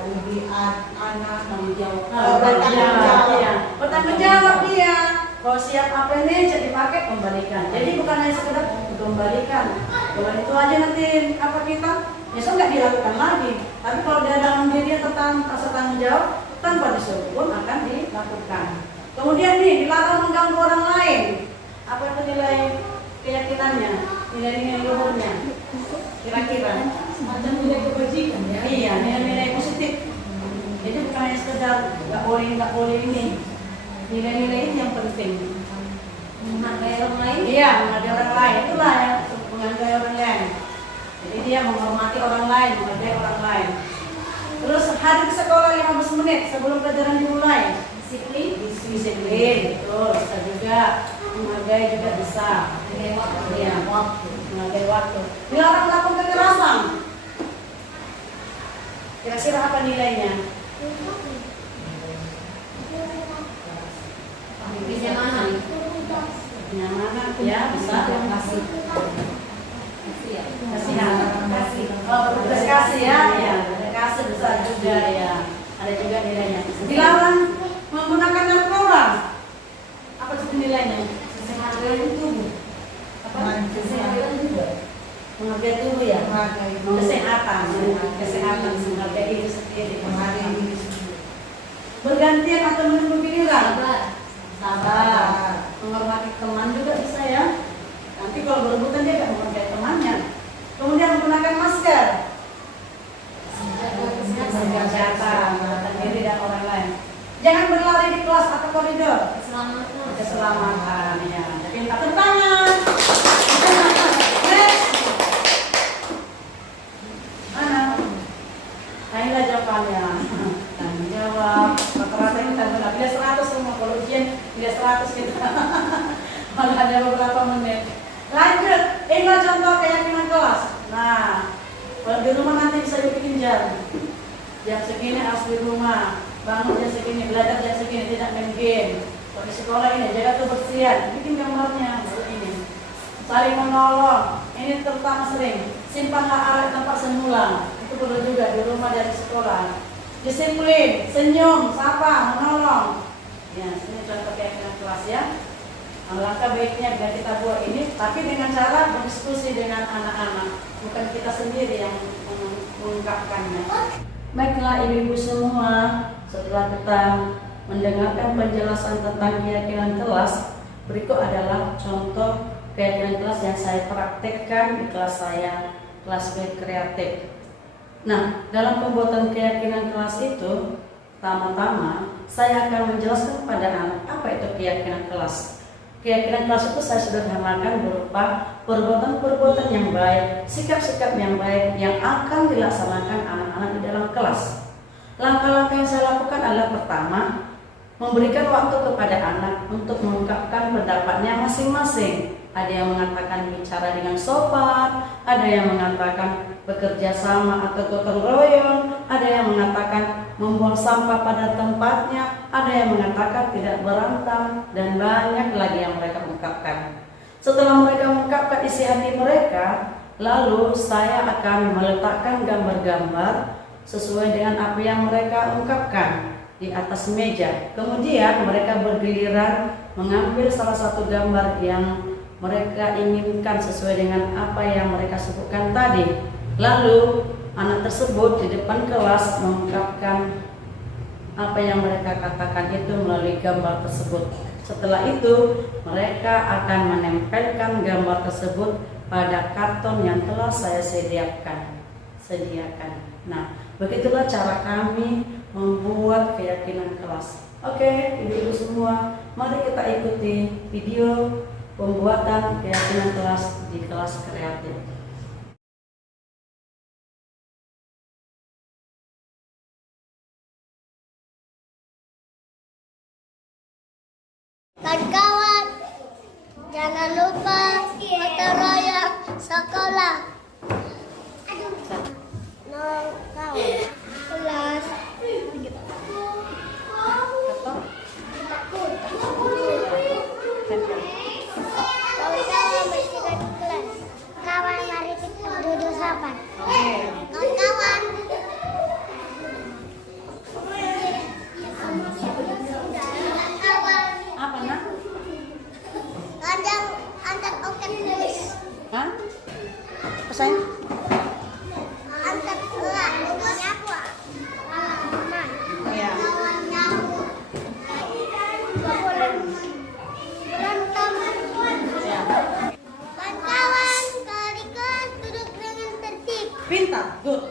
lebih anak Bertanggung jawab. bertanggung Bertanggung jawab dia. Kalau siap apa ini jadi pakai kembalikan. Jadi bukan hanya sekedar kembalikan. Kalau itu aja nanti apa kita besok nggak dilakukan lagi. Tapi kalau dia dalam diri tentang rasa tanggung jawab tanpa disuruh pun akan dilakukan. Kemudian nih dilarang mengganggu orang lain. Apa itu nilai keyakinannya? Nilai-nilai luhurnya? Kira-kira? Semacam nilai kebajikan ya. Iya, nilai-nilai positif. Jadi bukan hanya sekedar nggak boleh ini. Nilai-nilai ini yang penting. Menghargai orang lain. Iya, menghargai orang lain. Itulah ya, menghargai orang lain. Jadi dia menghormati orang lain, menghargai orang lain. Terus hadir ke sekolah 15 menit sebelum pelajaran dimulai. Disiplin, betul. Bisa juga menghargai juga bisa. Menghargai waktu. Iya, menghargai waktu. Dilarang melakukan kekerasan. Kira-kira apa nilainya? Kenyamanan. Kenyamanan, ya bisa. Kasihan. Oh, belas kasih ya. Iya, belas kasih besar juga ya. Ada juga nilainya. Dilarang menggunakan narkoba. Apa itu nilainya? Kesehatan tubuh. Apa? Kesehatan juga. Menghargai tubuh ya. Kesehatan, menghargai diri sendiri. Bergantian atau menunggu giliran. Sabar. Menghormati teman juga bisa ya. Nanti kalau berebutan dia gak menghargai temannya. Kemudian menggunakan masker. koridor? Keselamatan. Keselamatan ya. Jadi minta tepuk tangan. Next. Mana? Nah inilah jawabannya. Tanggung jawab. Rata-rata ini tanggung jawab. Bila 100 semua kalau ujian bila 100 gitu. Malah ada beberapa menit. Lanjut. Inilah contoh keyakinan kelas. Nah, kalau di rumah nanti bisa dibikin jam. Jam segini harus di rumah. Bangun jam segini, belajar jam segini, tidak main game. Kalau di sekolah ini jaga kebersihan. Bikin gambarnya baru ini. Saling menolong. Ini terutama sering. Simpanlah alat tempat semula. Itu perlu juga di rumah dan di sekolah. Disiplin, senyum, sapa, menolong. Ya, ini contoh keyakinan kelas ya. Langkah baiknya bila kita buat ini, tapi dengan cara berdiskusi dengan anak-anak, bukan kita sendiri yang mengungkapkannya. Baiklah ibu-ibu semua, setelah kita mendengarkan penjelasan tentang keyakinan kelas, berikut adalah contoh keyakinan kelas yang saya praktekkan di kelas saya, kelas B kreatif. Nah, dalam pembuatan keyakinan kelas itu, pertama-tama saya akan menjelaskan kepada anak apa itu keyakinan kelas. Keyakinan kelas itu saya sederhanakan berupa perbuatan-perbuatan yang baik, sikap-sikap yang baik yang akan dilaksanakan anak-anak di dalam kelas. Langkah-langkah yang saya lakukan adalah pertama, memberikan waktu kepada anak untuk mengungkapkan pendapatnya masing-masing. Ada yang mengatakan bicara dengan sopan, ada yang mengatakan bekerja sama atau gotong royong, ada yang mengatakan membuang sampah pada tempatnya, ada yang mengatakan tidak berantem, dan banyak lagi yang mereka ungkapkan. Setelah mereka mengungkapkan isi hati mereka, lalu saya akan meletakkan gambar-gambar sesuai dengan apa yang mereka ungkapkan di atas meja. Kemudian mereka bergiliran mengambil salah satu gambar yang mereka inginkan sesuai dengan apa yang mereka sebutkan tadi. Lalu anak tersebut di depan kelas mengungkapkan apa yang mereka katakan itu melalui gambar tersebut. Setelah itu mereka akan menempelkan gambar tersebut pada karton yang telah saya sediakan. Nah, begitulah cara kami membuat keyakinan kelas. Oke, ibu-ibu semua, mari kita ikuti video pembuatan keyakinan kelas di kelas kreatif. Kawan-kawan, jangan lupa gotong royong sekolah. Kawan, kelas. Kawan-kawan bersihkan kelas. Kawan, mari kita duduk sapan. Kawan-kawan. Apa nak? Kadang antar oket tulis. Hah? Apa sayang? Antar elak. Nyapu. Mama. Ya. Kawan nyapu. Gak boleh berantem. Ya. Kawan-kawan, kalian duduk dengan tertib. Pintar, good.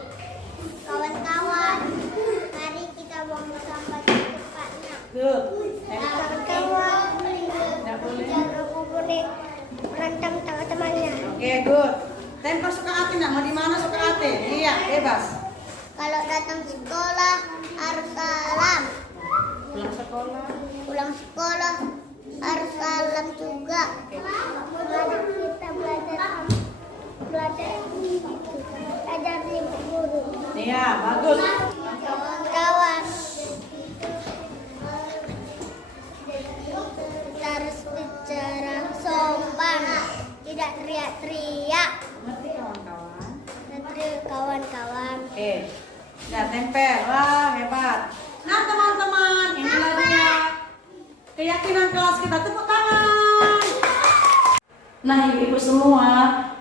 Kawan-kawan, mari kita buang sampah secepatnya. Good. Kawan-kawan, Tidak boleh. jangan boleh berantem sama temannya. Oke, good. Tempo suka hati nak, mau di mana suka hati? Iya, bebas. Kalau datang sekolah harus salam. Pulang sekolah. Pulang sekolah harus salam juga. Mari kita belajar di guru. Iya, bagus. Kawan, kita harus bicara sopan, tidak teriak-teriak. Ngerti kawan-kawan? Nanti kawan-kawan. Oke. Nah, tempel. Wah, hebat. Nah, teman-teman, inilah dia keyakinan kelas kita. Tepuk tangan. Nah, ibu-ibu semua,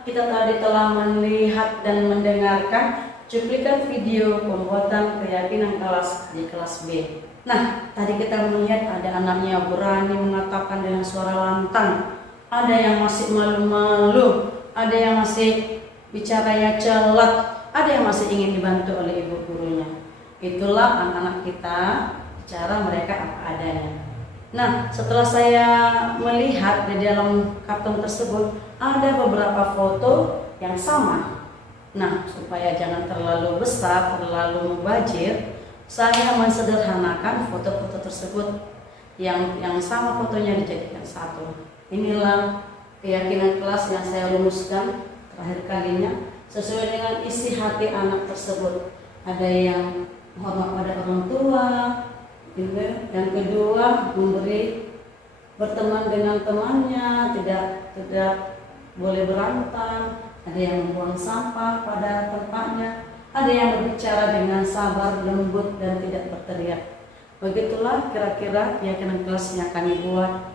kita tadi telah melihat dan mendengarkan cuplikan video pembuatan keyakinan kelas di kelas B. Nah, tadi kita melihat ada anaknya berani mengatakan dengan suara lantang, ada yang masih malu-malu, ada yang masih bicaranya celat, ada yang masih ingin dibantu oleh ibu gurunya. Itulah anak-anak kita, cara mereka apa adanya. Nah, setelah saya melihat di dalam karton tersebut ada beberapa foto yang sama. Nah, supaya jangan terlalu besar, terlalu mubazir, saya mensederhanakan foto-foto tersebut yang sama fotonya dijadikan satu. Inilah keyakinan kelas yang saya rumuskan terakhir kalinya sesuai dengan isi hati anak tersebut. Ada yang hormat pada orang tua, yang kedua berteman dengan temannya, tidak boleh berantem, ada yang membuang sampah pada tempatnya, ada yang berbicara dengan sabar, lembut dan tidak berteriak. Begitulah kira-kira keyakinan kelas yang kami buat,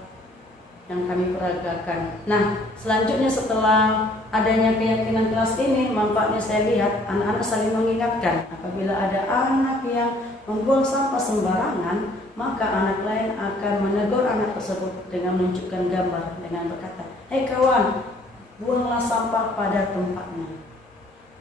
yang kami peragakan. Nah, selanjutnya setelah adanya keyakinan kelas ini, manfaatnya saya lihat anak-anak saling mengingatkan. Apabila ada anak yang membuang sampah sembarangan, maka anak lain akan menegur anak tersebut dengan menunjukkan gambar dengan berkata, "Hei kawan, buanglah sampah pada tempatnya."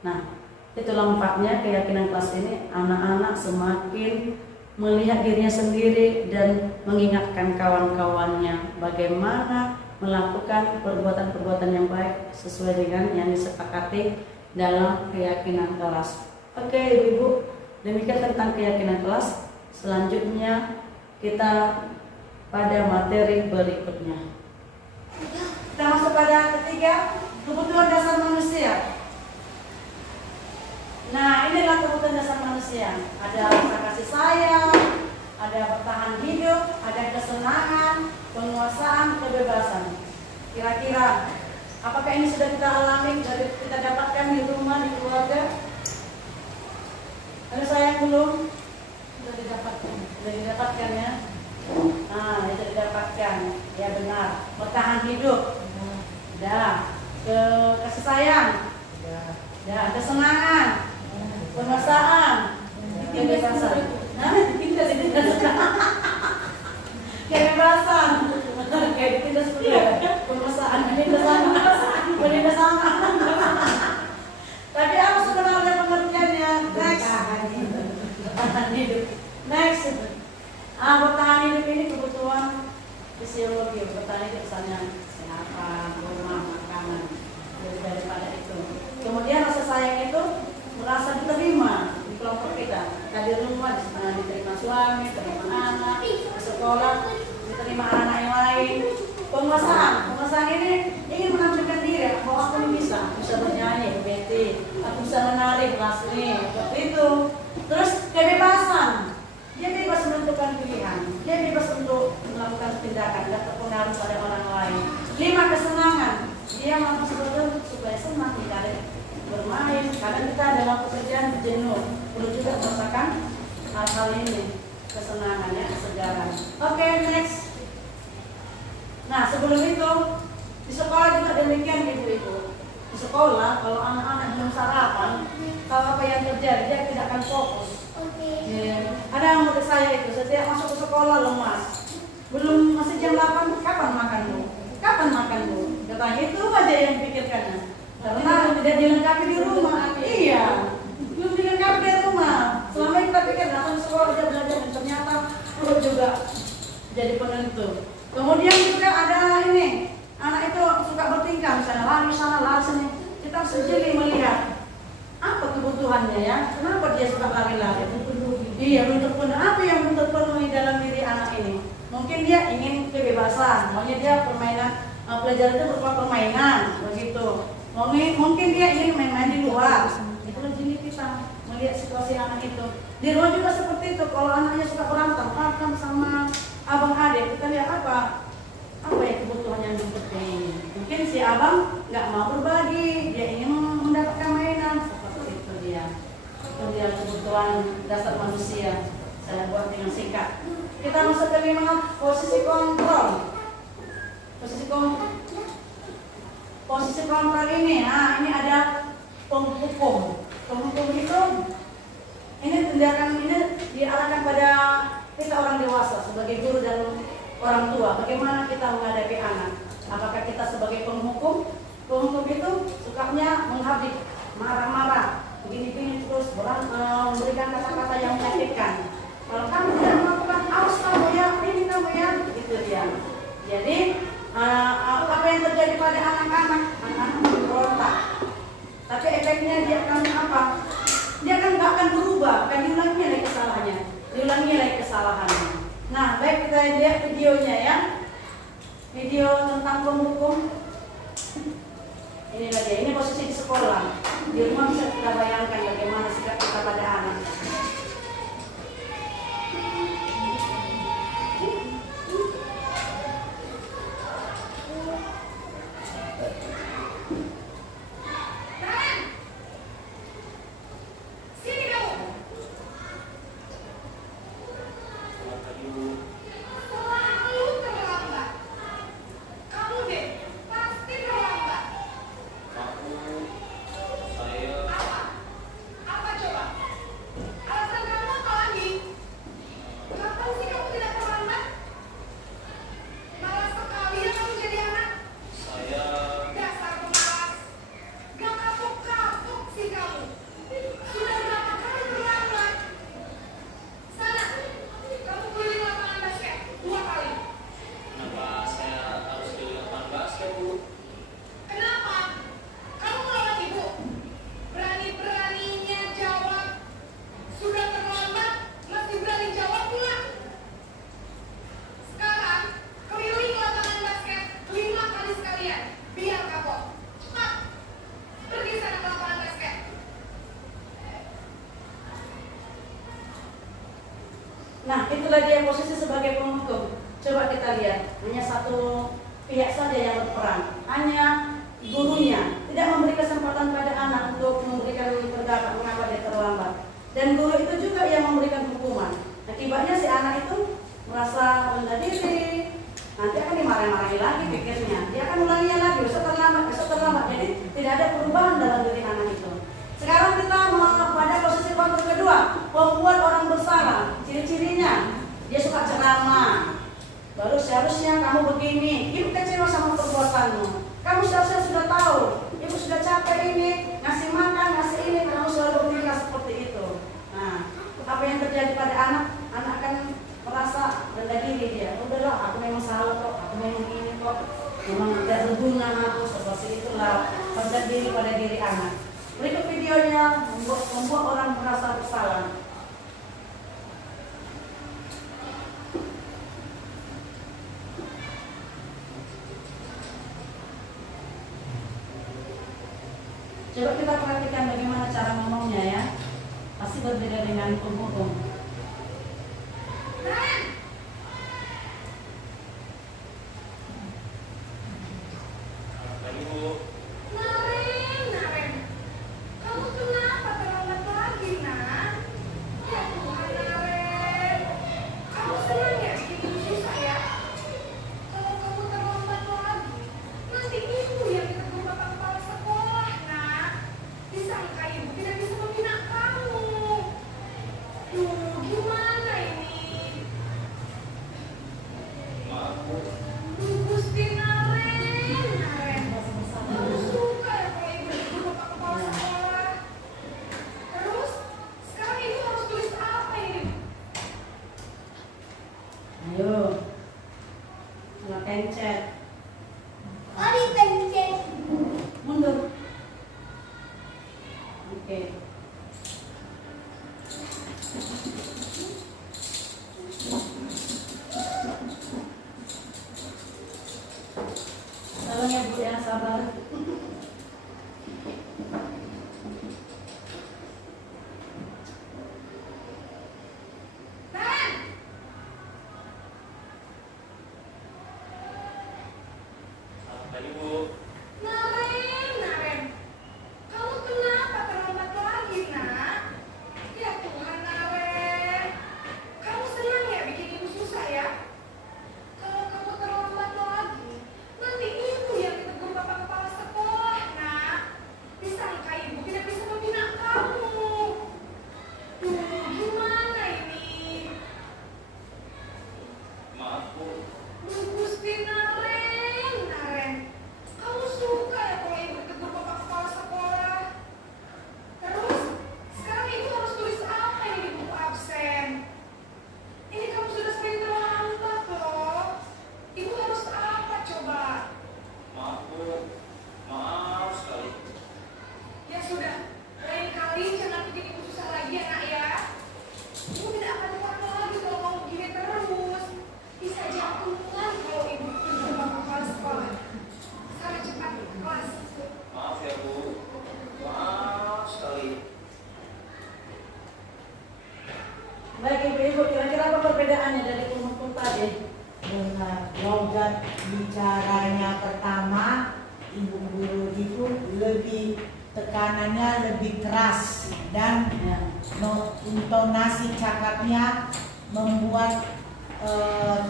Nah, itulah manfaatnya keyakinan kelas ini. Anak-anak semakin melihat dirinya sendiri dan mengingatkan kawan-kawannya bagaimana melakukan perbuatan-perbuatan yang baik sesuai dengan yang disepakati dalam keyakinan kelas. Oke, Ibu, demikian tentang keyakinan kelas. Selanjutnya kita pada materi berikutnya. Kita masuk pada ketiga, kebutuhan dasar manusia. Nah, inilah kebutuhan dasar manusia. Ada rasa kasih sayang, ada bertahan hidup, ada kesenangan, penguasaan, kebebasan. Kira-kira apakah ini sudah kita alami, dari kita dapatkan di rumah, di keluarga? Ada sayang belum? Sudah didapatkan. Sudah didapatkan ya? Nah, itu didapatkan. Ya benar. Bertahan hidup. Sudah. Kasih sayang. Ya, kesenangan. Penguasaan, kebebasan. Nah, kebebasan. Kayak ditindas betul. Penguasaan, kebebasan. Tapi apa sebenarnya pengertiannya? Next. Bertahan hidup. Next. Bertahan hidup ini kebutuhan fisiologi. Bertahan hidup misalnya kesehatan, rumah, makanan. Daripada itu. Kemudian rasa sayang itu merasa diterima di kelompok kita. Di rumah diterima suami, diterima anak, di sekolah diterima anak yang lain. Penguasaan ini ingin menampilkan diri bahwa aku ini bisa bernyanyi, beti, aku bisa menari, klasni, seperti itu. Terus kebebasan, dia bebas menentukan pilihan, dia bebas untuk melakukan tindakan, tidak terpengaruh pada orang lain. 5, kesenangan, dia mampu sebetulnya supaya senang tidak ada bermain. Kadang kita dalam pekerjaan jenuh, perlu juga merasakan hal-hal ini, kesenangannya, kesegaran. Oke, next. Nah, sebelum itu di sekolah juga demikian, ibu-ibu. Di sekolah kalau anak-anak belum sarapan, tahu apa yang terjadi, dia tidak akan fokus. Ada yang murid saya itu setiap masuk ke sekolah lemas, masih jam 8, kapan makan bu? Kapan makan bu? Katanya itu aja yang dipikirkannya. Karena tidak dilengkapi di rumah. Iya, belum dilengkapi di rumah. Selama ini kita pikir datang sekolah aja belajar, dan ternyata perut juga jadi penentu. Kemudian juga ada ini, anak itu suka bertingkah, misalnya lari sana, lari sini. Kita harus jeli melihat apa kebutuhannya ya. Kenapa dia suka lari-lari? Iya, belum terpenuhi. Apa yang belum terpenuhi dalam diri anak ini? Mungkin dia ingin kebebasan, maunya dia permainan, pelajaran itu berupa permainan, begitu. Mungkin dia ingin main-main di luar. Itulah jeli kita melihat situasi anak itu. Di rumah juga seperti itu. Kalau anaknya suka berantem sama abang adik, kita lihat apa ya kebutuhan yang seperti ini. Mungkin si abang nggak mau berbagi, dia ingin mendapatkan mainan, seperti itu dia. Itu dia kebutuhan dasar manusia. Saya buat dengan singkat. Kita masuk ke 5, posisi kontrol. Posisi kontrol ini, ini ada penghukum. Penghukum itu, ini tindakan ini diarahkan pada kita orang dewasa sebagai guru dan orang tua. Bagaimana kita menghadapi anak? Apakah kita sebagai penghukum? Penghukum itu sukanya menghabis, marah-marah, begini-begini terus, memberikan kata-kata yang menyakitkan. Kalau kamu tidak melakukan, awas kamu ya, ini kamu ya, Itu dia. Jadi apa yang terjadi pada anak-anak memberontak. Tapi efeknya dia akan apa? Dia nggak akan berubah, akan diulangi lagi kesalahannya. Nah, baik kita lihat videonya ya. Video tentang penghukum. Inilah dia. Ini posisi di sekolah. Di rumah bisa kita bayangkan bagaimana sikap kita pada anak. Nah, itulah dia posisi sebagai penghukum. Coba kita lihat, hanya satu pihak saja yang berperan, hanya gurunya. Tidak memberi kesempatan pada anak untuk memberikan pendapat mengapa dia terlambat. Dan guru itu juga yang memberikan hukuman. Akibatnya si anak itu merasa rendah diri, nanti akan dimarahi-marahi lagi pikirnya. Dia akan ulanginya lagi, besok terlambat. Jadi tidak ada perubahan dalam diri anak itu. Sekarang kita pada posisi kontrol kedua, membuat orang bersalah. Ciri-cirinya, dia suka ceramah. Baru seharusnya kamu begini, ibu kecewa sama perbuatanmu. Kamu seharusnya sudah tahu, ibu sudah capek ini, ngasih makan, ngasih ini, kamu selalu bertingkah seperti itu. Nah, apa yang terjadi pada anak akan merasa rendah diri dia. Udahlah, aku memang salah kok, aku memang ini kok, memang tidak berguna aku, seperti itulah terjadi pada diri anak. Berikut videonya membuat orang merasa bersalah. Coba kita perhatikan bagaimana cara ngomongnya ya. Pasti berbeda dengan penghukum. Ayo, nggak pencet. Mari pencet. Mundur. Oke. Tolong ya Bu ya, sabar. caranya pertama, ibu guru itu lebih tekanannya lebih keras dan Ya. intonasi cakapnya membuat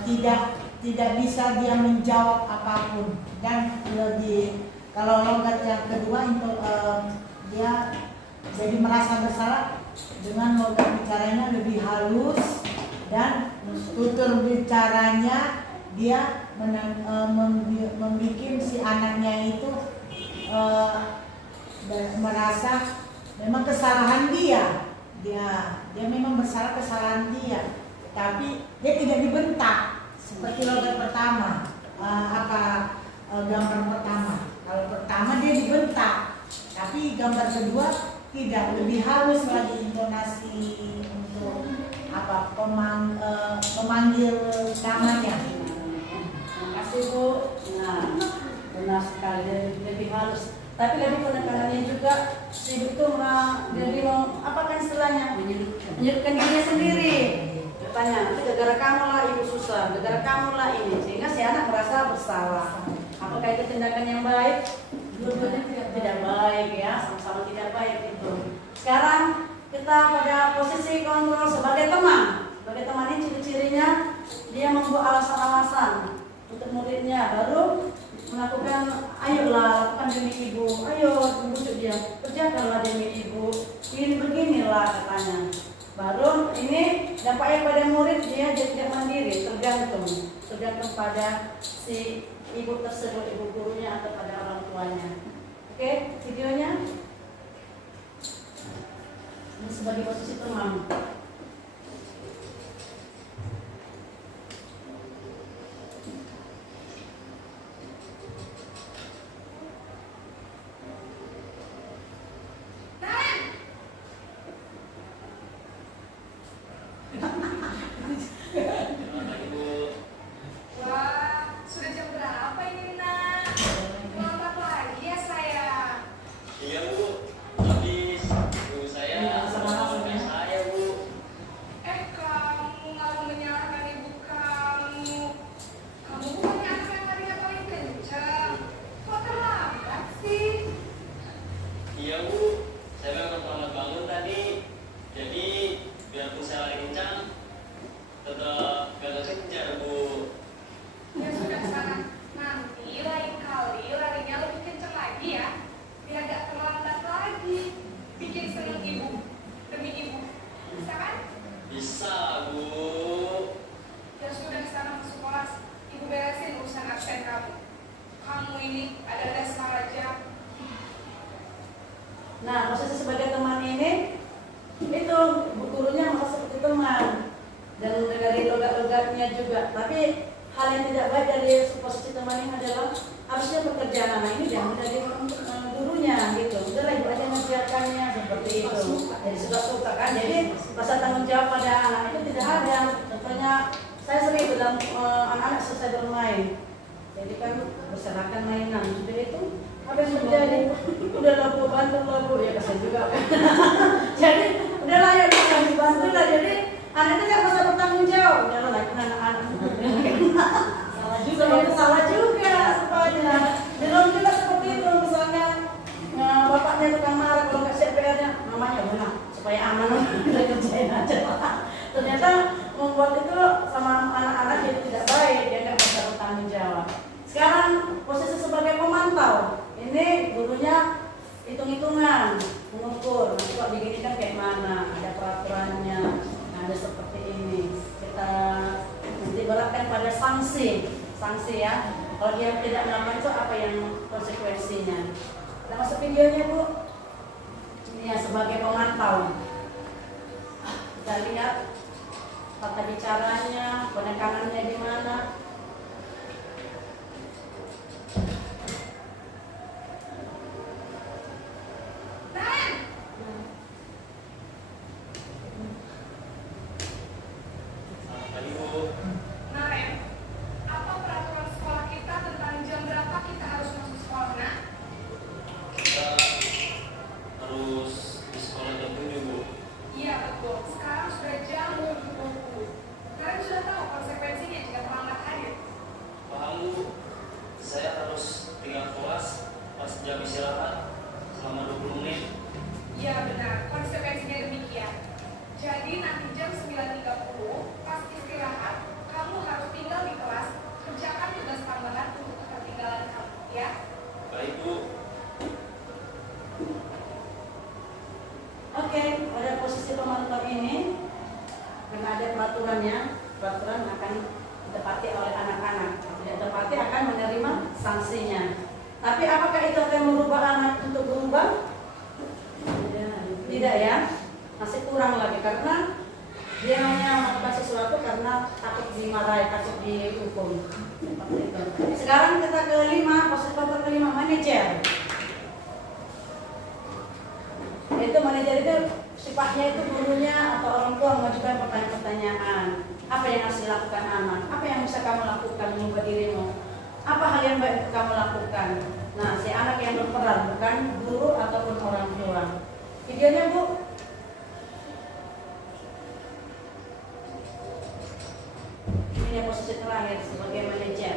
tidak bisa dia menjawab apapun, dan lebih kalau logat yang kedua itu dia jadi merasa bersalah dengan logat bicaranya lebih halus dan tutur bicaranya dia membuat si anaknya itu merasa memang kesalahan dia memang bersalah kesalahan dia, tapi dia tidak dibentak seperti logat pertama. Gambar pertama, kalau pertama dia dibentak, tapi gambar kedua tidak, lebih halus lagi intonasi untuk memanggil namanya. Terima kasih Bu. Nah, benar sekali, lebih halus. Tapi lebih penekanannya juga si ibu itu jadi apakah istilahnya? Menyudutkan dirinya sendiri. Katanya, nanti gara-gara kamu lah ibu susah, gara-gara kamu lah ini, sehingga si anak merasa bersalah. Apakah itu tindakan yang baik? Dua-duanya tidak baik ya, sama-sama tidak baik itu. Sekarang kita pada posisi kontrol sebagai teman. Sebagai teman ini ciri-cirinya dia membuat alasan-alasan untuk muridnya, baru melakukan, ayolah lakukan demi ibu, ayo membujuk dia, kerjakanlah demi ibu, ini beginilah katanya. Baru ini dampaknya pada murid, dia tidak mandiri, tergantung pada si ibu tersebut, ibu gurunya atau pada orang tuanya. Oke, videonya ini sebagai posisi teman. Wah, sudah jam berapa ini, Nak? Lambat lagi ya saya. Iya Bu, habis ibu saya Sama-sama ya. saya Bu. Kamu malah menyalahkan ibu kamu. Kamu bukannya anak yang larinya paling kencang. Kok terlambat sih? Iya Bu, saya memang terlambat bangun tadi. Jadi biarpun saya lari kencang, tetap gagal kejar Bu. Ya sudah sana. Nanti lain kali larinya lebih kencang lagi ya. Biar gak terlambat lagi. Bikin seneng ibu. Demi ibu. Bisa kan? Bisa Bu. Ya sudah sana masuk kelas. Ibu beresin urusan absen kamu. Kamu ini ada dasar aja. Nah, posisi sebagai teman ini, itu bu gurunya merasa seperti teman dan dari logat-logatnya juga. Tapi hal yang tidak baik dari posisi teman ini adalah harusnya pekerjaan anak ini jangan dari gurunya gitu. Udahlah ibu aja mengerjakannya seperti itu. Jadi suka-suka kan. Jadi rasa tanggung jawab pada anak itu tidak ada. Contohnya saya sering bilang anak-anak selesai bermain. Jadi kan berserakan mainan. Sudah itu apa yang terjadi? Udah Bu, bantu Bu, ya kasihan juga kan. Jadi udahlah ya dibantu lah. Jadi anak itu nggak bisa bertanggung jawab. Udahlah lakukan anak-anak. Salah juga rupanya. Di dalam juga seperti itu, misalnya bapaknya tukang marah kalau nggak siap PR-nya, mamanya benar supaya aman kita kerjain aja. Ternyata membuat itu sama anak-anak jadi tidak baik, dia nggak bisa bertanggung jawab. Sekarang posisi sebagai pemantau, ini gurunya hitung-hitungan, mengukur, nanti kok diginikan kayak mana, ada peraturannya, ada seperti ini. Kita nanti beratkan pada sanksi ya. Kalau dia tidak melakukan itu apa yang konsekuensinya? Kita masuk videonya Bu. Ini ya sebagai pemantau. Kita lihat tata bicaranya, penekanannya di mana. Selamat pagi Bu. Nah, Ren, apa peraturan sekolah kita tentang jam berapa kita harus masuk sekolah, Nak? Kita harus di sekolah jam 7 Bu. Iya, betul. Sekarang sudah jam 7. Kalian sudah tahu konsekuensinya jika terlambat hari, sejam istirahat selama 20 menit. Iya benar, konsekuensinya demikian. Jadi nanti jam 9.30 pas istirahat, kamu harus tinggal di kelas, kerjakan tugas tambahan untuk ketertinggalan kamu, ya. Baik Bu. Oke, pada posisi pemantau ini karena ada peraturannya, peraturan akan ditepati oleh anak-anak. Tidak tepati akan menerima sanksinya. Tapi apakah itu akan merubah anak untuk berubah? Tidak ya, masih kurang lagi karena dia hanya melakukan sesuatu karena takut dimarahi, takut dihukum. Seperti itu. Sekarang kita kelima, posisi kelima, manajer. Itu manajer itu sifatnya itu gurunya atau orang tua mengajukan pertanyaan-pertanyaan. Apa yang harus dilakukan anak? Apa yang bisa kamu lakukan mengubah dirimu? Apa hal yang baik kamu lakukan? Nah, si anak yang berperan bukan guru ataupun orang tua. Videonya Bu. Ini posisi terakhir sebagai manajer.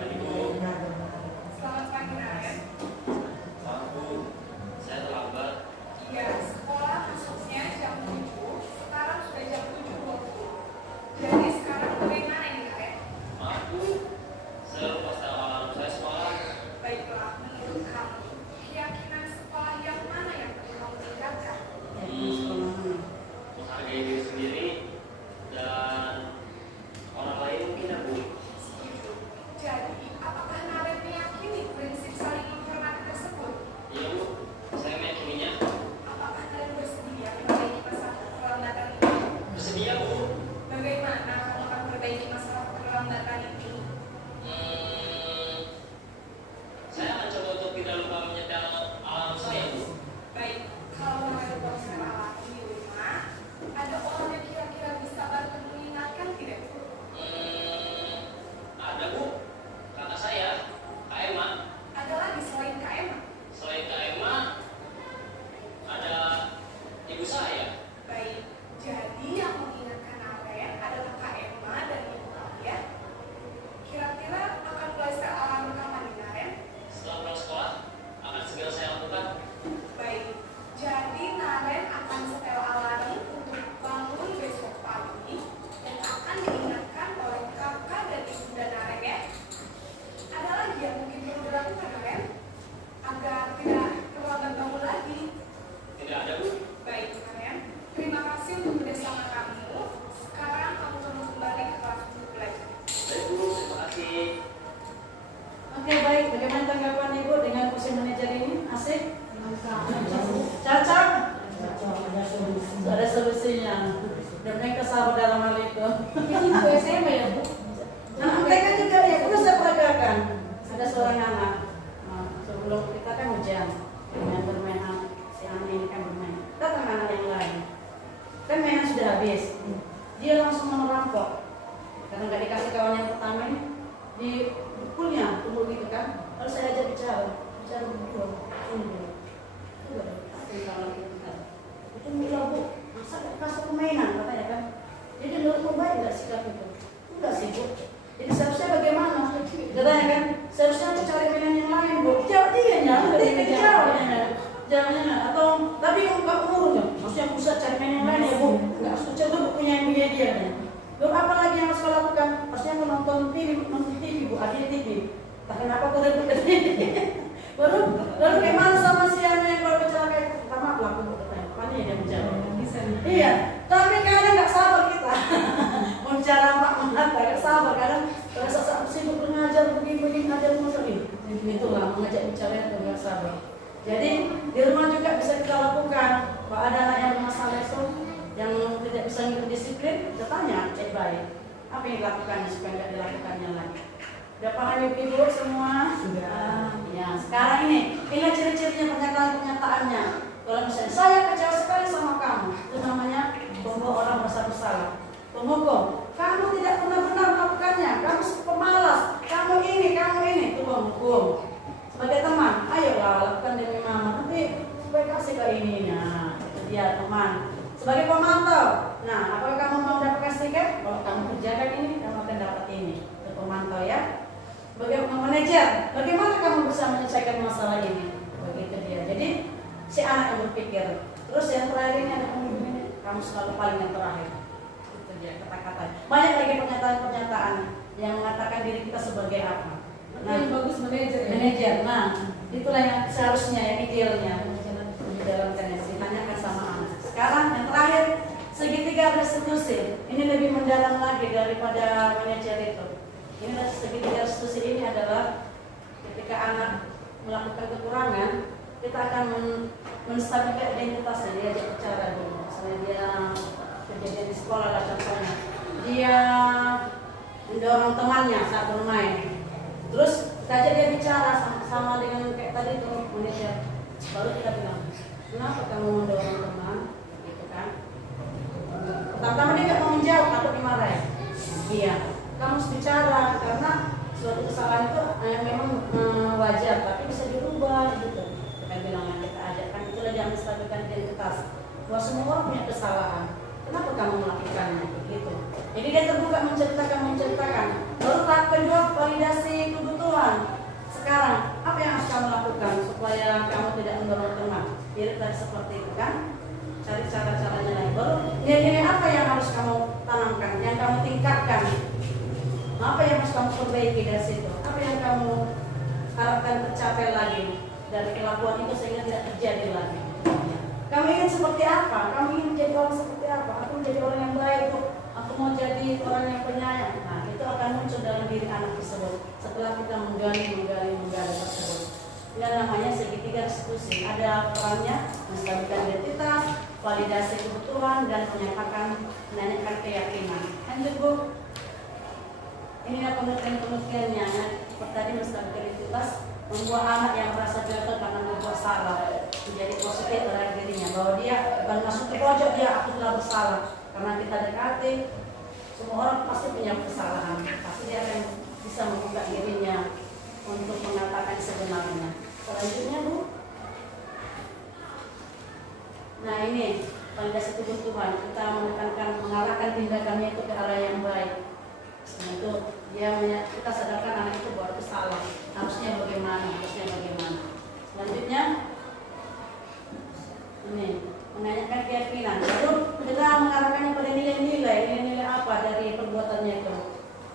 Tadi Bu. Selamat pagi, Naren. Maaf Bu, saya terlambat. Iya, sekolah masuknya jam 7, sekarang sudah jam 7.20. Jadi sekarang bagaimana ini, Naren? Maaf Bu, saya lupa setel alarm saya sekolah. Baiklah, menurut kamu, keyakinan sekolah yang mana yang perlu kamu tingkatkan? Menghargai diri sendiri dan orang lain mungkin ya Bu. Setuju. Jadi, apakah Naren meyakini prinsip saling menghormati tersebut? Iya Bu, saya meyakininya. Apakah Naren bersedia memperbaiki masalah keterlambatan ini? Bersedia Bu. Bagaimana kamu akan memperbaiki masalah keterlambatan ini? Saya akan coba untuk tidak lupa menyetel alarm saya Bu. Baik, kalau Naren buat alarm di rumah, ada orang yang kira-kira bisa bantu mengingatkan tidak? Ada Bu, kakak saya, Kak Emma. Ada lagi selain Kak Emma? Selain Kak Emma, ada ibu saya. Baik, jadi yang mengingatkan Naren adalah Kak Emma dan Ibu Alia. Kira-kira akan mulai setel alarm kapan nih, Naren? Setelah pulang sekolah, akan segera saya lakukan. Baik, jadi Naren akan setel alarm untuk bangun besok pagi dan akan diingatkan oleh kakak dan ibunda Naren ya. Ada lagi yang mungkin perlu dilakukan Naren agar tidak terlambat bangun lagi. Tidak ada Bu. Baik Naren, terima kasih untuk kerjasama kamu. Sekarang kamu perlu kembali ke kelas untuk belajar. Baik Bu, terima kasih. Oke baik, bagaimana tanggapan Ibu dengan posisi manajer ini? Asik? Cocok? Ada solusinya. Dan mereka sabar dalam hal itu. Ini Bu SMA ya Bu? Anak mereka juga ya, kita saya peragakan. Ada seorang anak. Nah, sebelum kita kan hujan, dengan bermain si anak ini kan bermain. Datang anak yang lain. Kan mainan sudah habis. Dia langsung merampok. Karena nggak dikasih kawan yang pertama ini, dipukulnya, tunggu gitu kan. Lalu saya ajak bicara berdua. Coba deh, kasih kawan itu kan. Itu bilang Bu, masa nggak kasih permainan katanya kan. Jadi menurutmu baik nggak sikap itu? Enggak sih Bu. Jadi seharusnya bagaimana? Katanya kan, seharusnya aku cari mainan yang lain Bu. Jawab dia nyala, dia jawabnya. Jawabannya atau tapi nggak umurnya. Maksudnya aku bisa cari mainan yang lain ya Bu. Nggak harus coba bukunya yang punya dia. Lalu apa lagi yang harus kau lakukan? Harusnya aku nonton TV Bu, ada di TV. Tak kenapa aku ribut ke TV. Lalu gimana sama si anak yang baru kecelakaan itu? Pertama aku bertanya, apanya yang dia menjawab? Iya, tapi kadang nggak sabar kita. Mau bicara mak nggak sabar kadang. Pada saat sibuk mengajar begini ngajar muslim. Itulah mengajak bicara itu nggak sabar. Jadi di rumah juga bisa kita lakukan. Kalau ada anak yang bermasalah itu, yang tidak bisa ngikut disiplin, kita tanya baik-baik. Apa yang dilakukan supaya nggak dilakukannya lagi? Udah paham ibu semua? Sudah. Ya, sekarang inilah ciri-cirinya pernyataan-pernyataannya. Kalau misalnya saya kecewa sekali sama kamu, itu namanya membawa orang merasa bersalah. Penghukum, kamu tidak benar-benar melakukannya, kamu pemalas, kamu ini, itu penghukum. Sebagai teman, ayolah lakukan demi mama, nanti supaya kasih ke dia teman. Sebagai pemantau, nah apakah kamu mau mendapatkan stiker? Kalau kamu kerjakan ini, kamu akan dapat ini. Itu pemantau ya. Bagaimana manajer? Bagaimana kamu bisa menyelesaikan masalah ini? Begitu dia. Jadi si anak yang berpikir. Terus yang terakhir ini ada pemimpin ini, kamu selalu paling yang terakhir. Itu dia kata-kata. Banyak lagi pernyataan-pernyataan yang mengatakan diri kita sebagai apa. Nah, yang bagus manajer ya. Manajer. Nah, itulah yang seharusnya yang idealnya dijalankan, ditanyakan sama anak. Sekarang yang terakhir, segitiga restitusi. Ini lebih mendalam lagi daripada manajer itu. Ini segitiga restitusi ini adalah ketika anak melakukan kekurangan, kita akan menstabilkan identitasnya. Dia ajak bicara dulu. Misalnya dia kejadian di sekolah lah contohnya. Dia mendorong temannya saat bermain. Terus kita ajak dia bicara sama dengan kayak tadi tuh manajer. Baru kita bilang, kenapa kamu mendorong teman? Gitu kan? Pertama-tama dia nggak mau menjawab, takut dimarahin. Iya, kamu harus bicara karena suatu kesalahan itu memang wajar, tapi bisa dirubah gitu. Kita bilang kita ajarkan itulah yang menstabilkan identitas. Bahwa semua orang punya kesalahan. Kenapa kamu melakukannya? Gitu. Jadi dia terbuka menceritakan. Baru tahap kedua validasi kebutuhan. Sekarang apa yang harus kamu lakukan supaya kamu tidak mendorong teman? Jadi tadi seperti itu kan? Cari cara-caranya lain. Baru nilai-nilai apa yang harus kamu tanamkan, yang kamu tingkatkan? Apa yang harus kamu perbaiki dari situ? Apa yang kamu harapkan tercapai lagi dari kelakuan itu sehingga tidak terjadi lagi? Kamu ingin seperti apa? Kamu ingin menjadi orang seperti apa? Aku menjadi orang yang baik, Bu. Aku mau jadi orang yang penyayang. Nah, itu akan muncul dalam diri anak tersebut setelah kita menggali tersebut. Ini namanya segitiga restitusi. Ada perannya menstabilkan identitas, validasi kebutuhan, dan menanyakan keyakinan. Lanjut, Bu. Ini adalah pengertian-pengertiannya. Tadi menstabilkan identitas, membuat anak yang merasa gagal karena membuat salah menjadi positif terhadap dirinya, bahwa dia bukan masuk ke pojok dia aku telah bersalah. Karena kita dekati, semua orang pasti punya kesalahan, pasti dia akan bisa membuka dirinya untuk mengatakan sebenarnya. Selanjutnya, Bu. Nah, ini validasi kebutuhan, kita menekankan mengarahkan tindakannya itu ke arah yang baik. Nah, itu kita sadarkan anak itu bahwa itu salah, harusnya bagaimana. Selanjutnya ini menanyakan keyakinan. Lalu kita mengarahkannya pada nilai apa dari perbuatannya itu.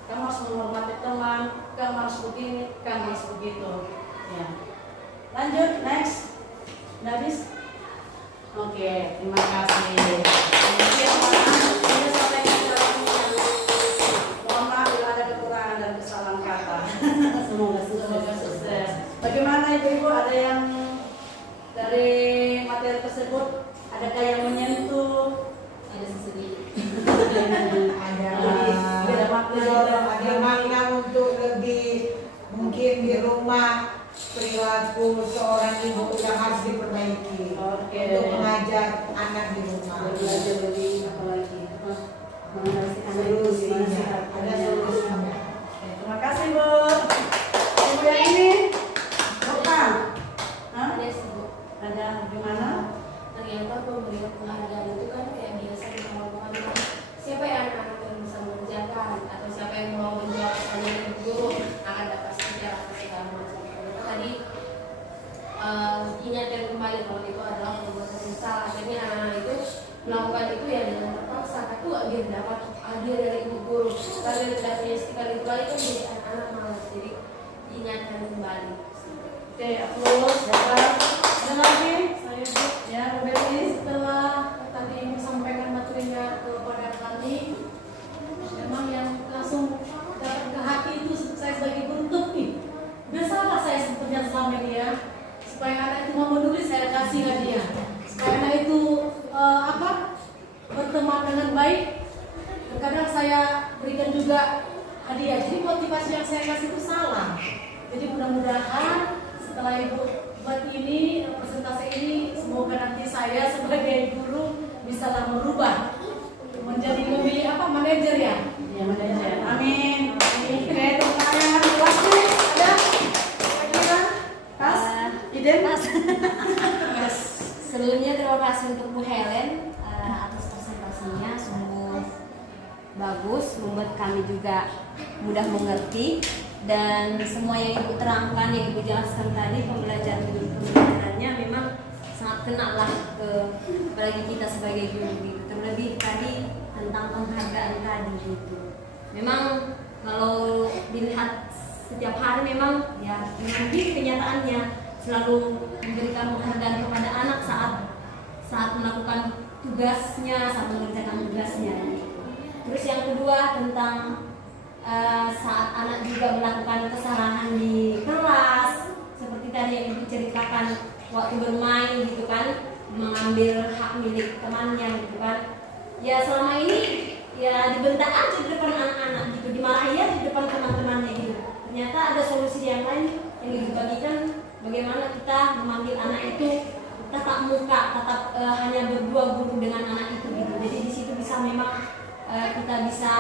Kamu harus menghormati teman, kamu harus begini, kamu harus begitu. Ya. Lanjut, next. Habis. Oke, terima kasih. Ini sampai mohon maaf bila ada kekurangan dan kesalahan kata. Semoga sukses. Bagaimana Ibu-ibu, ada yang dari materi tersebut, adakah yang menyentuh? Ada sesedikit. ada makna untuk lebih mungkin di rumah perilaku seorang ibu yang harus diperbaiki. Oke. Untuk mengajar anak di rumah. Belajar lebih apa lagi? Mengenai anak itu gimana sih? Ada solusinya. Oke, terima kasih, Bu. Ibu yang ini, bukan? Hah? Ada sih, Bu. Ada gimana? Ternyata pemberian penghargaan itu kan kayak biasa kita ngomong kan, siapa yang anak yang bisa mengerjakan atau siapa yang mau menjawab pertanyaan dari guru akan dapat stiker atau segala macam. Ternyata tadi diingatkan kembali kalau itu adalah perbuatan yang salah. Akhirnya anak-anak itu melakukan itu ya dengan terpaksa. Tapi dia dapat hadiah dari ibu guru. Kalau dia tidak punya stiker itu kali kan jadi anak-anak malas. Jadi diingatkan kembali. Oke, applause. Dapat. Ada lagi? Saya Bu. Ya, Bu Betty. Setelah tadi Ibu sampaikan materinya kepada kami, memang yang langsung datang ke hati itu saya sebagai guru tuh nih. Udah salah saya sebenarnya selama ini ya. Supaya anak itu mau menulis saya kasih hadiah. Supaya anak itu berteman dengan baik. Terkadang saya berikan juga hadiah. Jadi motivasi yang saya kasih itu salah. Jadi mudah-mudahan setelah Ibu buat ini presentasi ini, semoga nanti saya sebagai guru bisa merubah menjadi lebih manajer ya. Ya, manajer. Amin. Oke, tepuk tangan. Kelasnya ada? Kira-kira? Pas? Iden? Pas. Sebelumnya terima kasih untuk Bu Helen atas presentasinya, sungguh bagus, membuat kami juga mudah mengerti, dan semua yang Ibu terangkan, yang Ibu jelaskan tadi, pembelajarannya memang sangat kena lah apalagi kita sebagai guru gitu. Terlebih tadi tentang penghargaan tadi gitu. Memang kalau dilihat setiap hari memang ya memang di kenyataannya selalu memberikan penghargaan kepada anak saat melakukan tugasnya, saat mengerjakan tugasnya. Terus yang kedua tentang saat anak juga melakukan kesalahan di kelas, seperti tadi yang Ibu ceritakan waktu bermain gitu kan, mengambil hak milik temannya gitu kan. Ya selama ini ya dibentak aja di depan anak-anak gitu, dimarahi ya di depan teman-temannya gitu. Ternyata ada solusi yang lain yang dibagikan, bagaimana kita memanggil anak itu tatap muka, hanya berdua guru dengan anak itu gitu. Jadi di situ bisa memang kita bisa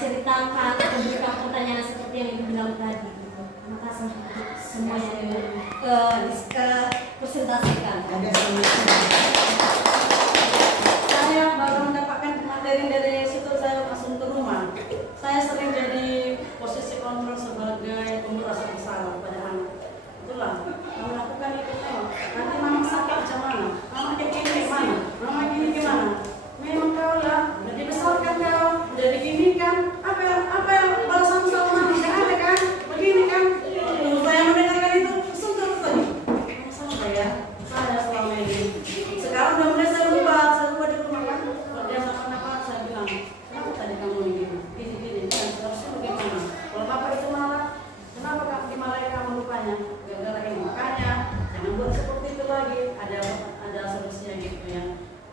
ceritakan atau berikan pertanyaan seperti yang Ibu bilang tadi gitu. Terima kasih untuk semua yang presentasikan. Saya baru mendapatkan materi dari situ, saya langsung ke rumah. Saya sering jadi posisi kontrol sebagai pemberi rasa bersalah pada anak. Itulah, melakukan itu tengok. Nanti mama sakit macam mana? Mama kayak gini gimana? Mama gini gimana? Memang kau lah, udah dibesarkan kau, udah diginikan. Apa yang balasan sama mama? Gak ada kan? Begini kan? Saya mendengarkan itu, sentuh tadi. Sama ya, saya selama ini. Sekarang udah mulai saya ubah di rumah kan. Kalau dia apa saya bilang, kenapa tadi kamu gini, kan seharusnya bagaimana? Kalau papa itu marah, kenapa kamu dimarahin kamu rupanya? Gara-gara ini, makanya jangan buat seperti itu lagi. Ada solusinya gitu ya.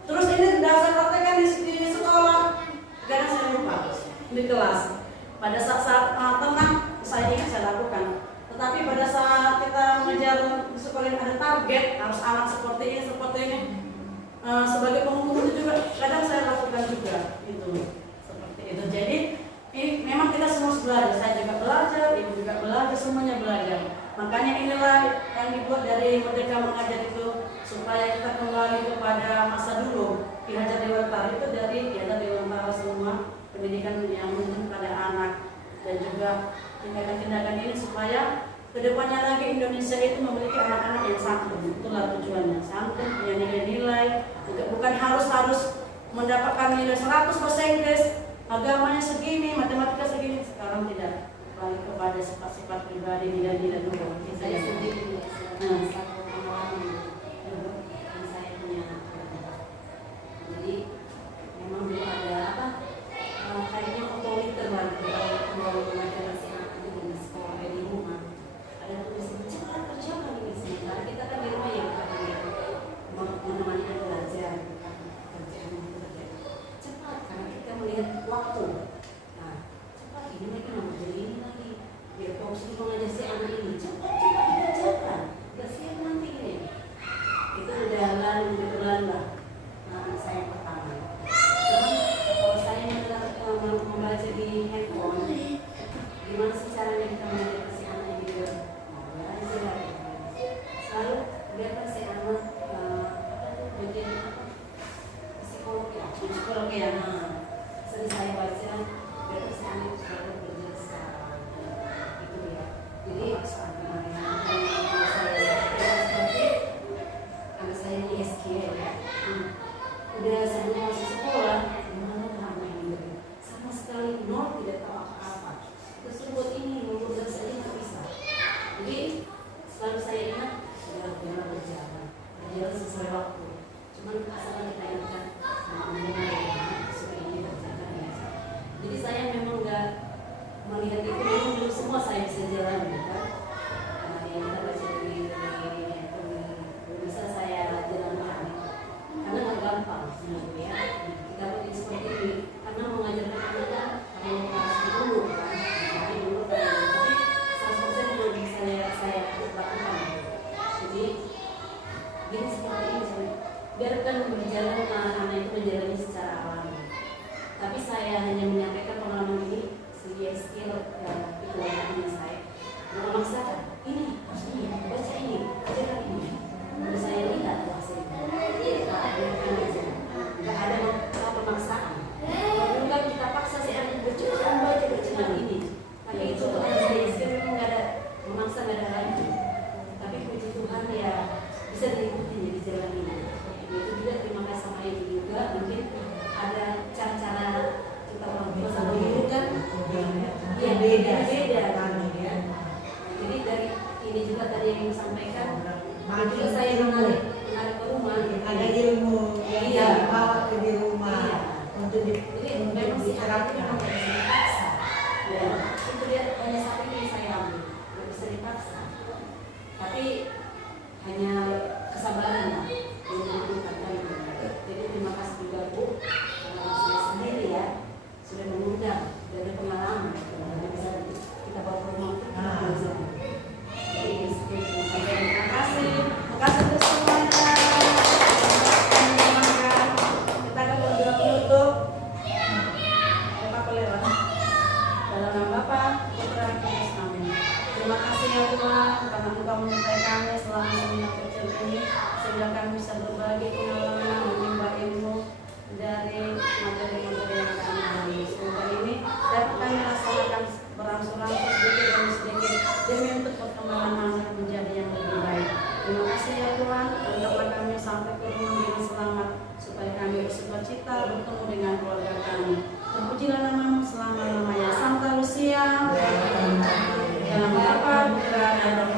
Terus ini sudah saya praktekkan di sekolah, kadang saya lupa di kelas. Pada saat tenang, saya ingat saya lakukan. Tetapi pada saat kita mengejar di sekolah yang ada target, harus anak seperti ini. Sebagai pengukur itu juga kadang saya lakukan juga itu seperti itu. Jadi ini memang kita semua belajar, saya juga belajar, ibu juga belajar, semuanya belajar. Makanya inilah yang dibuat dari Merdeka Mengajar itu, supaya kita kembali kepada masa dulu. Ki Hajar Dewantara itu dari Dewantara semua pendidikan yang menuntun pada anak, dan juga tindakan-tindakan ini supaya kedepannya lagi Indonesia itu memiliki anak-anak yang santun. Itulah tujuannya, santun, punya nilai-nilai, bukan harus mendapatkan nilai 100 bahasa Inggris, agamanya segini, matematika segini. Sekarang tidak, balik kepada sifat-sifat pribadi, nilai-nilai dulu. Saya sendiri satu pengalaman yang saya punya. Jadi memang belum ada kayaknya otoriter lagi kalau mengajar si anak itu di sekolah di rumah. Ada tulisan cepat kerjakan ini sementara kita kan di rumah ya menemani anak belajar, kerjaan cepat karena kita melihat waktu. Nah cepat ini lagi mau jadi ini lagi biar fokus di mengajar si anak ini, cepat dikerjakan, nggak siap nanti ini. Itu udah berjalan lah. Anak saya yang pertama. Kalau saya membaca di handphone, gimana sih caranya kita mengajar si anak gitu? Selalu biarkan si anak bagian psikolog ya. Sering saya baca, biarkan si anak selalu belajar sekarang. Itu ya. Jadi anak saya di SK ya. Udah sebelum masuk sekolah, gimana kamu ini? Sama sekali nol, tidak tahu apa-apa. Terus buat ini, membuat saya nggak bisa. Jadi selalu saya ingat, sudah berjalan sesuai waktu. Cuman asalkan kita ingatkan, supaya ini berjalan ya. Jadi saya memang nggak melihat itu, memang belum semua saya bisa jalan, kan? Yang kita baca di bisa saya jalankan. Karena nggak gampang sebenarnya kita bikin seperti ini, karena mengajarkan anak kalau harus dulu kan, tapi dulu kan, tapi 100% belum bisa saya lakukan. Jadi gini seperti ini, biarkan berjalan anak itu menjalani secara alami. Tapi saya hanya menyampaikan pengalaman ini sebagai skill dan itu saya memaksakan ini harus ini, baca ini, ajarkan ini. Menurut saya lihat hasil menarik ke rumah gitu. Ada ilmu yang Iya. dibawa ke di rumah Iya. untuk Jadi memang sih anak itu memang diterapkan. tidak bisa dipaksa. Ya, itu dia hanya satu yang saya ambil, tidak bisa dipaksa. Tapi hanya kesabaran lah yang dibutuhkan. Jadi terima kasih juga Bu, karena saya sendiri ya sudah mengundang dari pengalaman, karena bisa kita bawa ke rumah itu. Jadi terima kasih untuk semuanya. Kita akan berdoa penutup. Bapak lewat. Dalam nama Bapa, Putra, dan Roh Kudus. Amin. Terima kasih ya Tuhan karena Engkau menyertai kami selama seminar kecil ini sehingga kami bisa berbagi pengalaman menimba ilmu dari materi-materi yang kami alami. Semoga ini dapat kami laksanakan berangsur-angsur sedikit demi sedikit demi untuk perkembangan anak menjadi yang lebih baik. Terima kasih ya Tuhan, anggaplah kami sampai ke rumah dengan selamat supaya kami bersukacita bertemu dengan keluarga kami. Terpujilah namamu selama-lamanya. Santa Lucia. Dalam Bapa, Putra, dan Roh